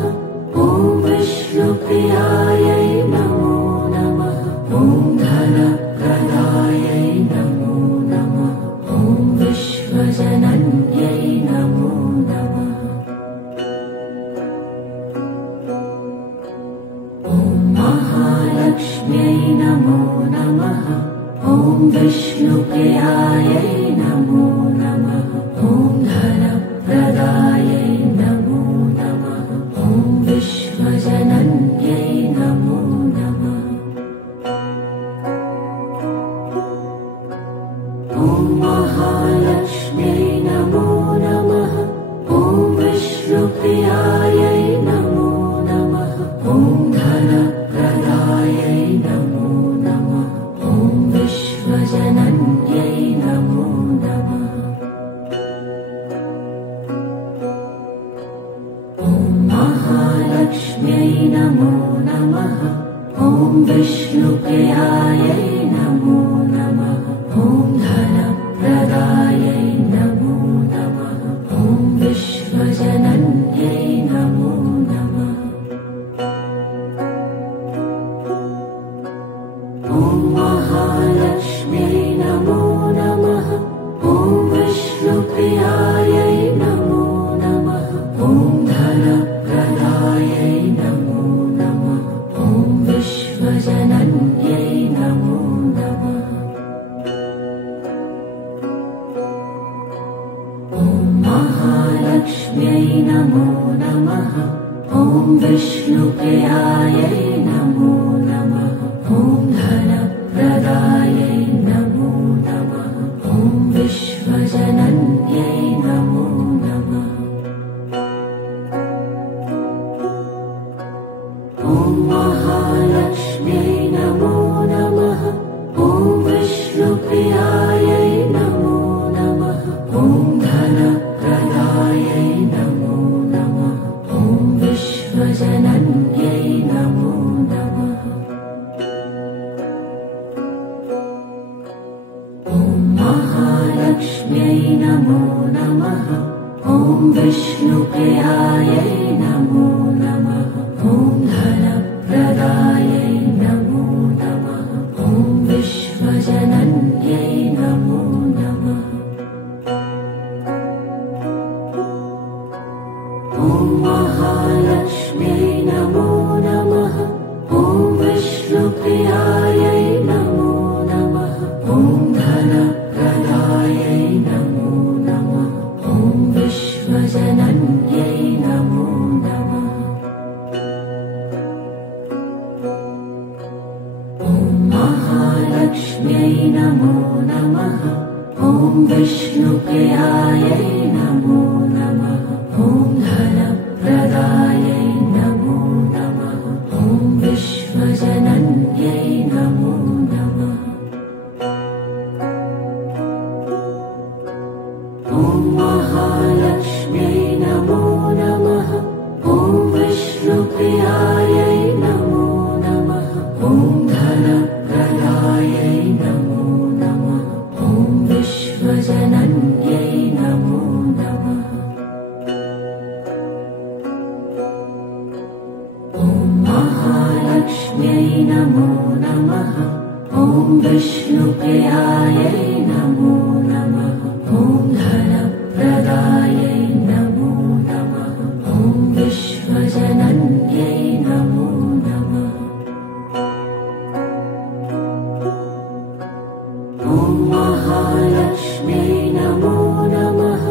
ॐ विष्णुप्रियायै नमो नमः। ॐ धनप्रदायै नमो नमः। ॐ विश्वजनन्यै नमो नमः। ॐ महालक्ष्म्यै नमो नमः। ॐ विष्णुप्रियायै नमो नमः। ॐ धनप्रदायै नमो नमः। ॐ विश्वजनन्यै नमो नमः। ॐ महालक्ष्म्यै नमो महालक्ष्म्यै नमो नमः। ॐ विष्णुप्रियायै नमो नमः। ॐ धनप्रदायै नमो नमः। ॐ विश्वजनन्यै नमो नमः। ॐ महालक्ष्म्यै नमो नमः। ॐ विष्णुप्रियायै नमो नमः। ॐ धनप्रदायै नमो नमः। ॐ विश्वजनन्यै नमो नमः। ॐ महालक्ष्म्यै नमो नमः। ॐ विष्णुप्रियायै नमो नमः। ॐ धनप्रदायै नमो नमः। ॐ विश्वजनन्यै नमो नमः। ॐ महालक्ष्म्यै नमो नमः। ॐ विष्णुप्रियायै नमो नमः। ॐ धनप्रदायै नमो नमः। ॐ विश्वजनन्यै नमो नमः। ॐ महालक्ष्म्यै नमो नमः। ॐ विष्णुप्रियायै नमो नमः। ॐ धनप्रदायै नमो नमः। ॐ विश्वजनन्यै नमो नमः। ॐ महालक्ष्म्यै नमो नमः। ॐ विष्णुप्रियायै नमो नमः। ॐ धनप्रदायै नमो नमः। ॐ विश्वजनन्यै नमो नमः। ॐ महालक्ष्म्यै नमो नमः। ॐ विष्णुप्रियायै नमो नमः। ॐ धनप्रदायै नमो नमः। ॐ विश्वजनन्यै नमो नमः। ॐ महालक्ष्म्यै नमो नमः।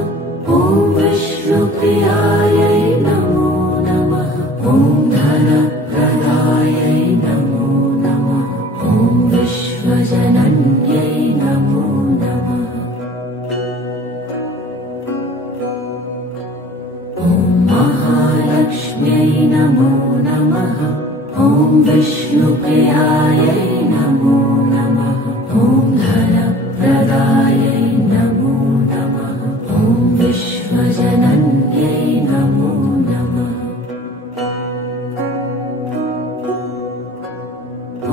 ॐ विष्णुप्रियायै नमो नमः। ॐ धनप्रदायै नमो नमः। ॐ विश्वजनन्यै नमो नमः। ॐ महालक्ष्म्यै नमो नमः। ॐ विष्णुप्रियायै नमो नमः। ॐ धनप्रदायै नमो नमः। ॐ विश्वजनन्यै नमो नमः।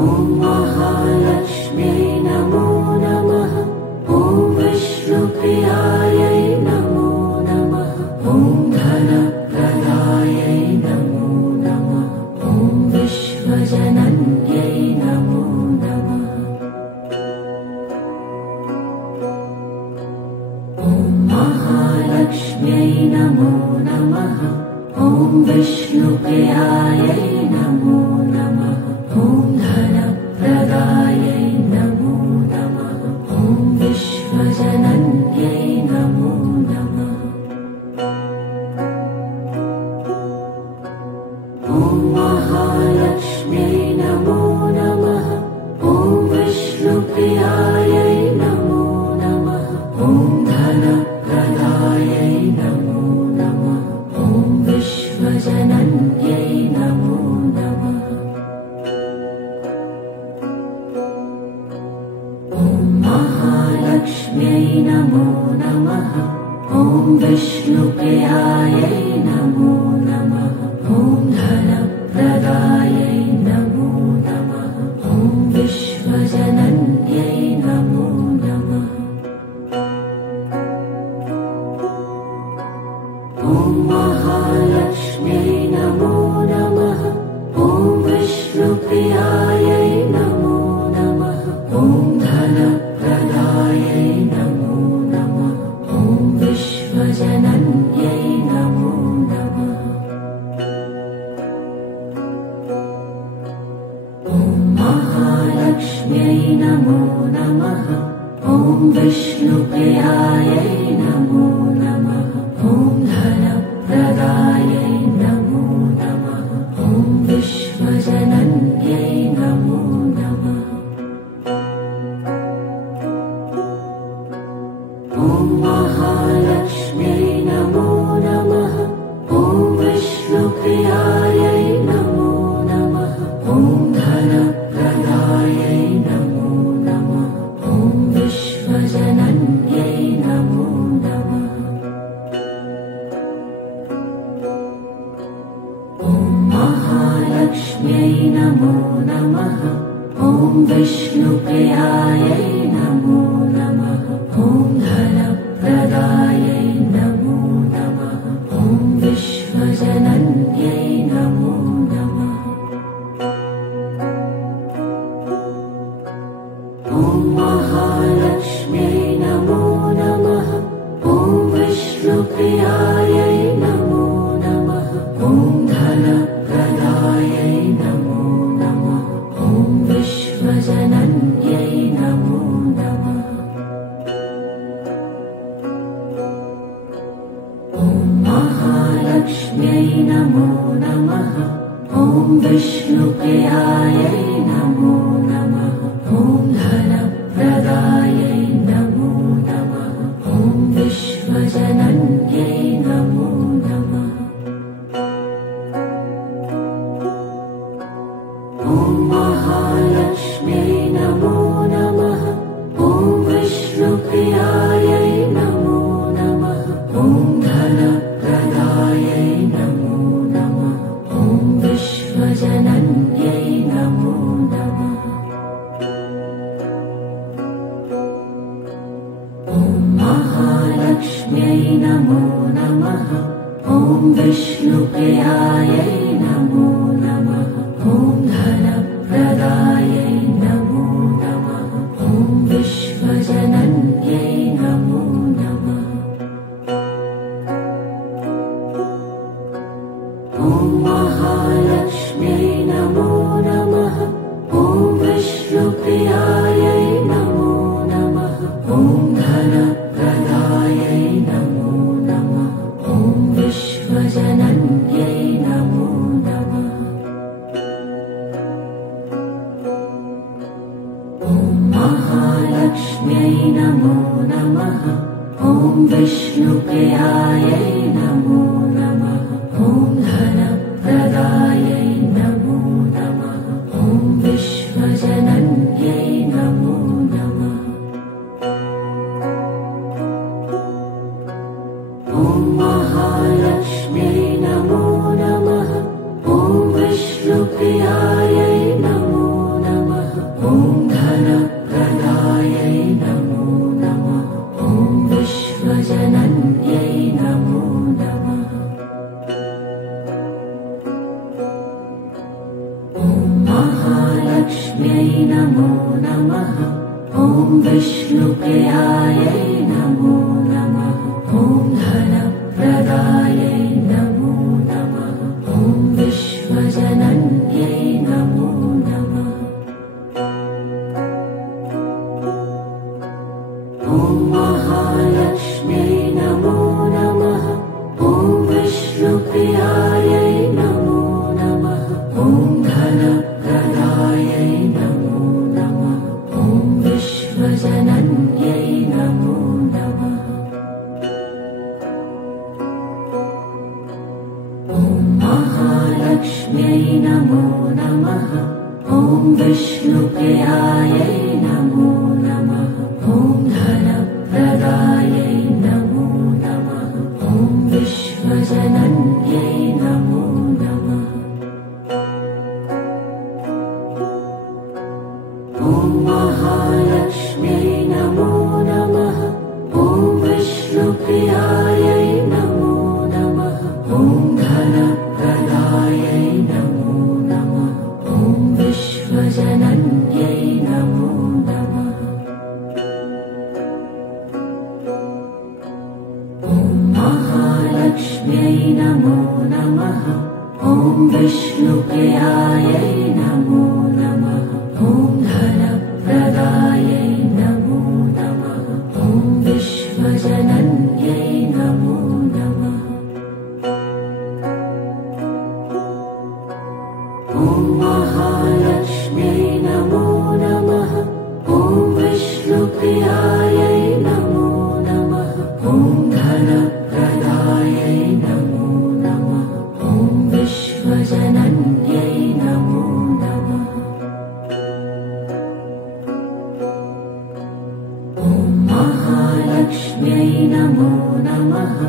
ॐ महालक्ष्म्यै नमो नमः। ॐ विष्णुप्रियायै नमो नमः। ॐ धनप्रदायै नमो नमः। ॐ विश्वजनन्यै नमो नमः। ॐ महालक्ष्म्यै नमो नमः। ॐ विष्णुप्रियायै नमो नमः। ॐ धनप्रदायै नमो नमः। ॐ विश्वजनन्यै नमो नमः। ॐ महालक्ष्म्यै नमो नमः। ॐ विष्णुप्रियायै नमो नमः। ॐ धनप्रदायै नमो नमः। ॐ विश्वजनन्यै नमो नमः। ॐ महालक्ष्म्यै नमो नमः। ॐ विष्णुप्रियायै नमो नमः। ॐ धनप्रदायै नमो नमः। ॐ विश्वजनन्यै नमो नमः। ॐ महालक्ष्म्यै नमो नमः। ॐ विष्णुप्रियायै नमो नमः। ॐ धनप्रदायै नमो नमः। ॐ विश्वजनन्यै नमो नमः। ॐ महालक्ष्म्यै नमो नमः। ॐ विष्णुप्रियायै नमो नमः। ॐ धन महालक्ष्म्यै नमो नमः। ॐ विष्णुप्रियायै नमो नमः। ॐ धनप्रदायै नमो नमः। ॐ विश्वजनन्यै नमो नमः। ॐ महालक्ष्म्यै नमो नमः। ॐ विष्णुप्रियायै नमो नमः। ॐ धनप्रदायै नमो नमः। ॐ विश्वजनन्यै नमो नमः। ॐ महालक्ष्म्यै नमो नमः। ॐ विष्णुप्रियायै नमो नमः। ॐ धनप्रदायै नमो नमः। ॐ विश्वजनन्यै नमो नमः। ॐ महालक्ष्म्यै नमो नमः। ॐ विष्णुप्रियायै नमो नमः। ॐ धनप्रदायै नमो नमः। ॐ विश्वजनन्यै नमो नमः। ॐ महालक्ष्म्यै नमो नमः। ॐ विष्णुप्रियायै नमो नमः। ॐ धनप्रदायै नमो नमः। ॐ विश्वजनन्यै नमो नमः। ॐ महालक्ष्म्यै नमो नमः। ॐ विष्णुप्रियायै नमो नमः। ॐ धनप्रदायै नमो नमः। ॐ विश्वजनन्यै नमो नमः। ॐ महालक्ष्म्यै नमो नमः। ॐ विष्णुप्रियायै नमो नमः। ॐ धनप्रदायै नमो नमः। ॐ विश्वजनन्यै नमो नमः। ॐ महालक्ष्म्यै नमो नमः। ॐ विष्णुप्रियायै नमो नमः। ॐ धनप्रदायै नमो नमः। ॐ विश्वजनन्यै नमो नमः। ॐ महालक्ष्म्यै नमो नमः। ॐ विष्णुप्रियायै नमो नमः। ॐ धनप्रदायै नमो नमः। ॐ विश्वजनन्यै नमो नमः। ॐ महालक्ष्म्यै नमो नमः। ॐ विष्णुप्रियायै नमो नमः। ॐ धनप्रदायै नमो नमः। ॐ विश्वजनन्यै नमो नमः। ॐ महालक्ष्म्यै नमो नमः। ॐ विष्णुप्रियायै नमो नमः। ॐ धनप्रदायै नमो नमः। ॐ विश्वजनन्यै नमो नमः। ॐ महालक्ष्म्यै नमो नमः। ॐ विष्णुप्रियायै नमो नमः। ॐ धनप्रदायै नमो नमः। ॐ विश्वजनन्यै नमो नमः। ॐ महालक्ष्म्यै नमो नमः। ॐ विष्णुप्रियायै नमो नमः। ॐ धनप्रदायै नमो नमः। ॐ विश्वजनन्यै नमो नमः। ॐ महालक्ष्म्यै नमो नमः। ॐ विष्णुप्रियायै नमो नमः। ॐ धनप्रदायै नमो नमः। ॐ विश्वजनन्यै नमो नमः। ॐ महालक्ष्म्यै नमो नमः। ॐ विष्णुप्रियायै नमो नमः। ॐ नमः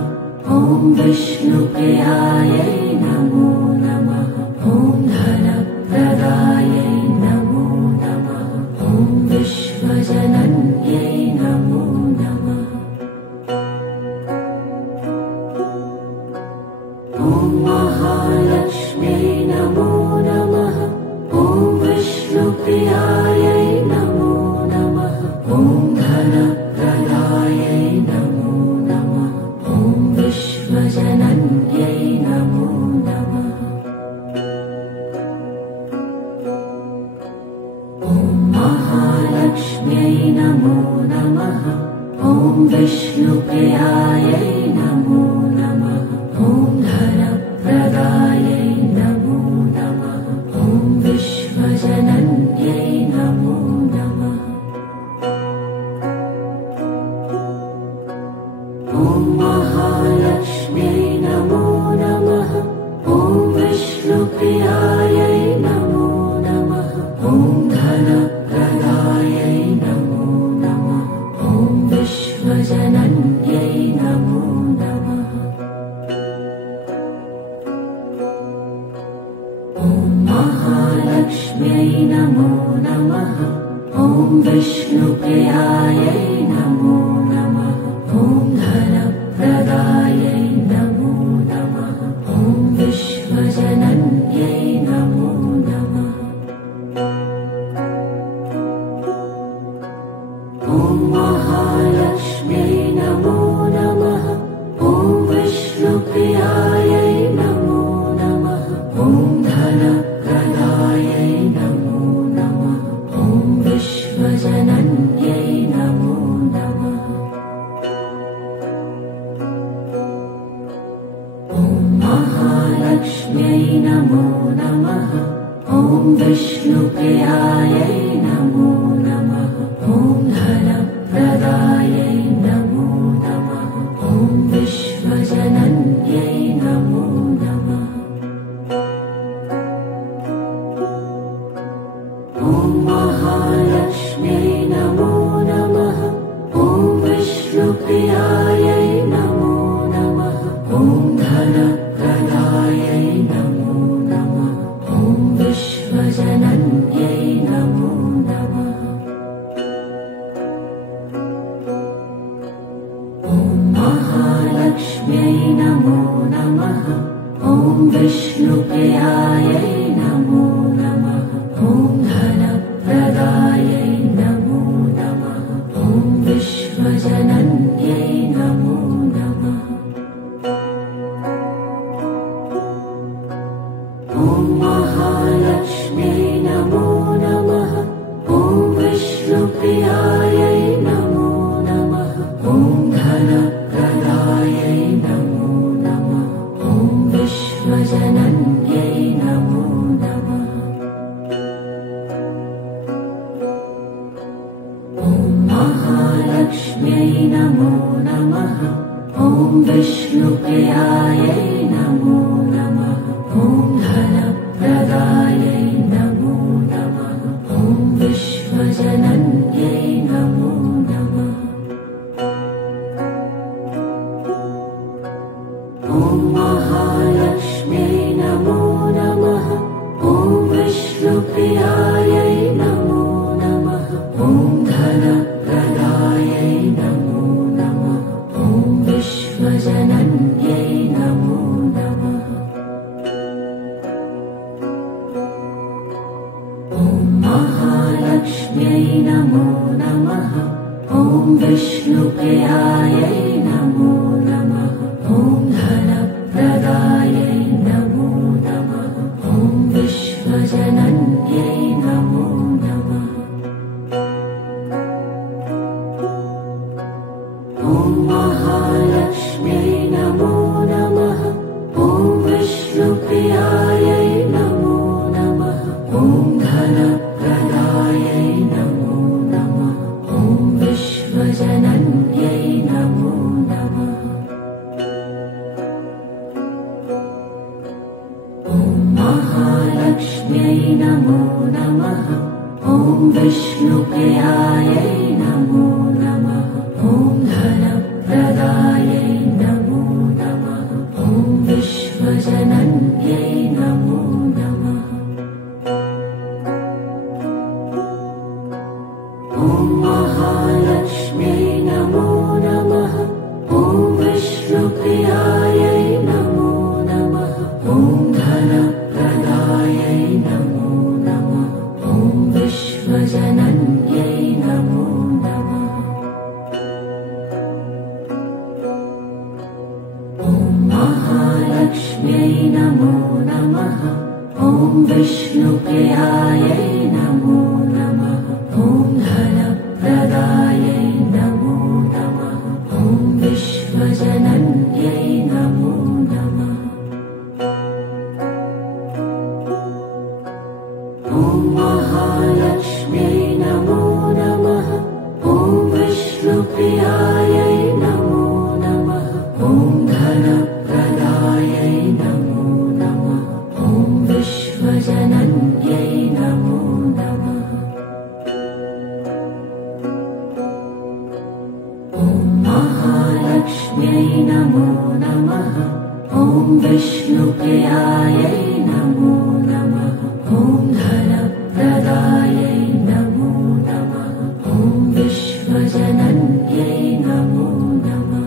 ॐ विष्णुप्रियायै नमो नमः ॐ धनप्रदायै नमो नमः ॐ विश्वजनन्यै नमो नमः ॐ महालक्ष्म्यै नमो नमः ॐ विष्णुप्रियायै नमो नमः ॐ धनप्रदायै नमो नमः ॐ विश्वजनन्यै नमो नमः ॐ महालक्ष्म्यै नमो नमः ॐ विष्णुप्रियायै नमो नमः ॐ धनप्रदायै नमो नमः ॐ विश्वजनन्यै नमो नमः ॐ महालक्ष्म्यै नमो नमः ॐ विष्णुप्रियायै नमो नमः ॐ धनप्रदायै नमो नमः ॐ विश्वजनन्यै नमो नमः ॐ महालक्ष्म्यै नमो नमः ॐ विष्णुप्रियायै नमो नमः ॐ धनप्रदायै नमो नमः ॐ विश्वजनन्यै नमो नमः ॐ महालक्ष्म्यै नमो नमः ॐ विष्णुप्रियायै नमो नमः ॐ धनप्रदायै नमो नमः ॐ विश्वजनन्यै नमो नमः ॐ महालक्ष्म्यै नमो नमः ॐ विष्णुप्रियायै नमो नमः ॐ धनप्रदायै नमो नमः ॐ विश्वजनन्यै नमो नमः ॐ महालक्ष्म्यै नमो नमः ॐ विष्णुप्रियायै नमो नमः ॐ धनप्रदायै नमो नमः ॐ विश्वजनन्यै नमो नमः ॐ महालक्ष्म्यै नमो नमः ॐ विष्णुप्रियायै नमो नमः ॐ धनप्रदायै नमो नमः ॐ विश्वजनन्यै नमो नमः ॐ महालक्ष्म्यै नमो नमः ॐ विष्णुप्रियायै नमो नमः ॐ धनप्रदायै नमो नमः ॐ विश्वजनन्यै नमो नमः ॐ महालक्ष्म्यै नमो नमः ॐ विष्णुप्रियायै नमो नमः ॐ धनप्रदायै नमो नमः ॐ विश्वजनन्यै नमो नमः ॐ महालक्ष्म्यै नमो नमः ॐ विष्णुप्रियायै नमो नमः ॐ धनप्रदायै नमो नमः ॐ विश्वजनन्यै नमो नमः ॐ महालक्ष्म्यै नमो नमः ॐ विष्णुप्रियायै नमो नमः ॐ धनप्रदायै नमो नमः ॐ विश्वजनन्यै नमो नमः ॐ महालक्ष्म्यै नमो नमः ॐ विष्णुप्रियायै नमो नमः ॐ धनप्रदायै नमो नमः ॐ विश्वजनन्यै नमो नमः ॐ महालक्ष्म्यै नमो नमः ॐ विष्णुप्रियायै नमो नमः ॐ धनप्रदायै नमो महालक्ष्म्यै नमो नमः। ॐ विष्णुप्रियायै नमो नमः। ॐ धनप्रदायै नमो नमः। ॐ विश्वजनन्यै नमो नमः। ॐ महालक्ष्म्यै नमो नमः। ॐ विष्णुप्रियायै नमो नमः। ॐ धनप्रदायै नमो नमः। ॐ विश्वजनन्यै नमो नमः। ॐ महालक्ष्म्यै नमो नमः। ॐ विष्णुप्रियायै नमो नमः। ॐ धनप्रदायै नमो नमः। ॐ विश्वजनन्यै नमो नमः।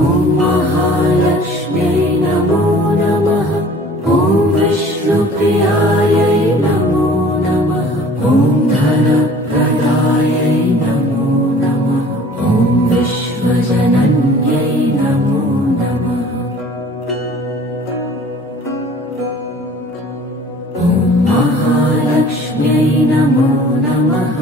ॐ महालक्ष्म्यै नमो नमः। ॐ विष्णुप्रियायै नमो नमः। ॐ धनप्रदायै नमो नमः। ॐ विश्वजनन्यै नमो नमः। ॐ महालक्ष्म्यै नमो नमः।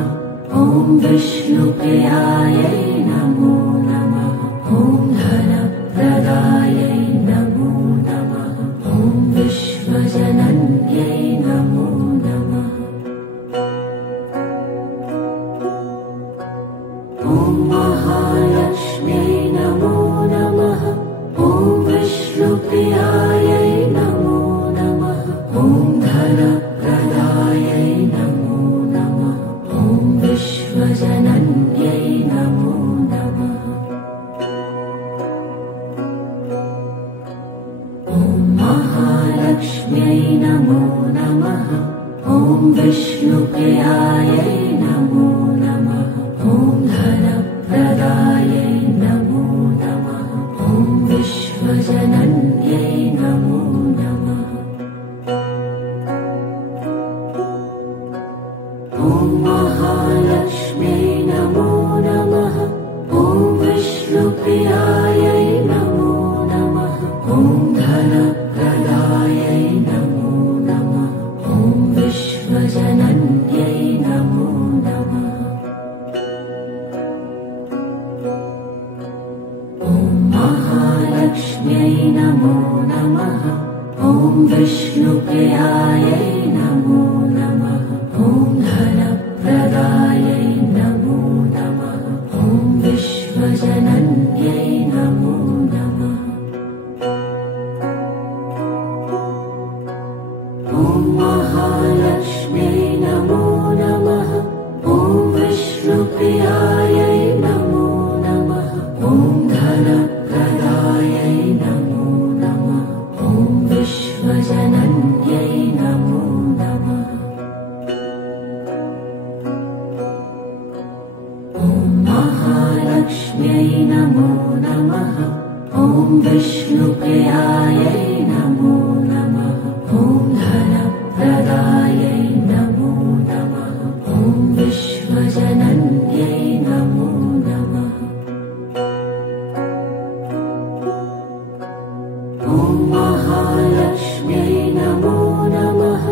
ॐ विष्णुप्रियायै नमो नमः। ॐ धनप्रदायै नमो नमः। ॐ विश्वजनन्यै नमो नमः। ॐ महालक्ष्म्यै नमो नमः। ॐ विष्णुप्रियायै नमो नमः। ॐ धनप्रदायै नमो नमः। ॐ विश्वजनन्यै नमो नमः। ॐ महालक्ष्म्यै नमो नमः। ॐ विष्णुप्रियायै नमो नमः। ॐ धनप्रदायै नमो नमः। ॐ विश्वजनन्यै नमो नमः। ॐ महालक्ष्म्यै नमो नमः। ॐ विष्णुप्रियायै नमो नमः। ॐ धनप्रदायै नमो नमः। ॐ विश्वजनन्यै नमो नमः। ॐ महालक्ष्म्यै नमो नमः। ॐ विष्णुप्रियायै नमो नमः। ॐ धनप्रदायै नमो नमः। ॐ विश्वजनन्यै नमो नमः। ॐ महालक्ष्म्यै नमो नमः। ॐ विष्णुप्रियायै नमो नमः। ॐ धनप्रदायै नमो नमः। ॐ विश्वजनन्यै नमो नमः। ॐ महालक्ष्म्यै नमो नमः। ॐ विष्णुप्रियायै नमो नमः। ॐ धनप्रदायै नमो नमः। ॐ विश्वजनन्यै नमो नमः। ॐ महालक्ष्म्यै नमो नमः।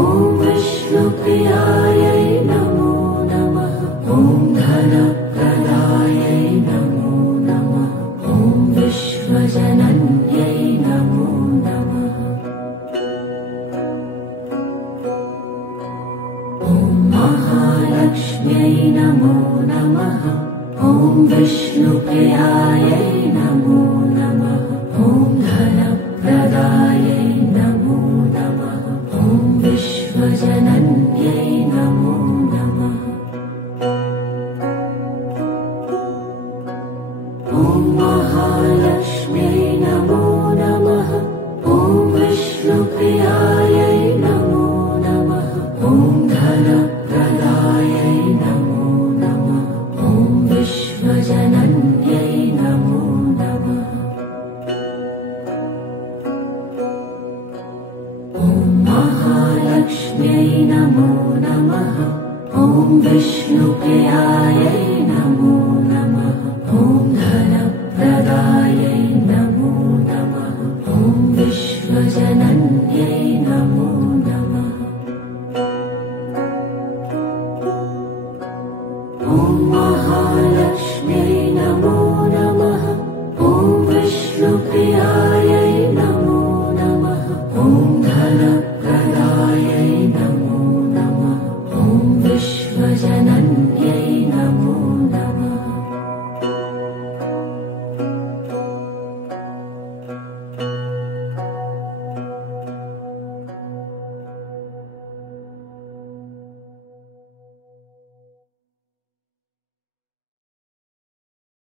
ॐ विष्णुप्रियायै नमो नमः। ॐ धनप्रदायै नमो नमः। ॐ विश्वजनन्यै नमो नमः। ॐ महालक्ष्म्यै नमो नमः। ॐ विष्णुप्रियायै नमो नमः। ॐ धनप्रदायै नमो नमः। ॐ विश्वजनन्यै नमो नमः। ॐ महालक्ष्म्यै नमो नमः। ॐ विष्णुप्रियायै नमो नमः। ॐ धनप्रदायै नमो नमः। ॐ विश्वजनन्यै नमो नमः। ॐ महालक्ष्म्यै नमो नमः। ॐ विष्णुप्रियायै नमो नमः। ॐ धन महालक्ष्म्यै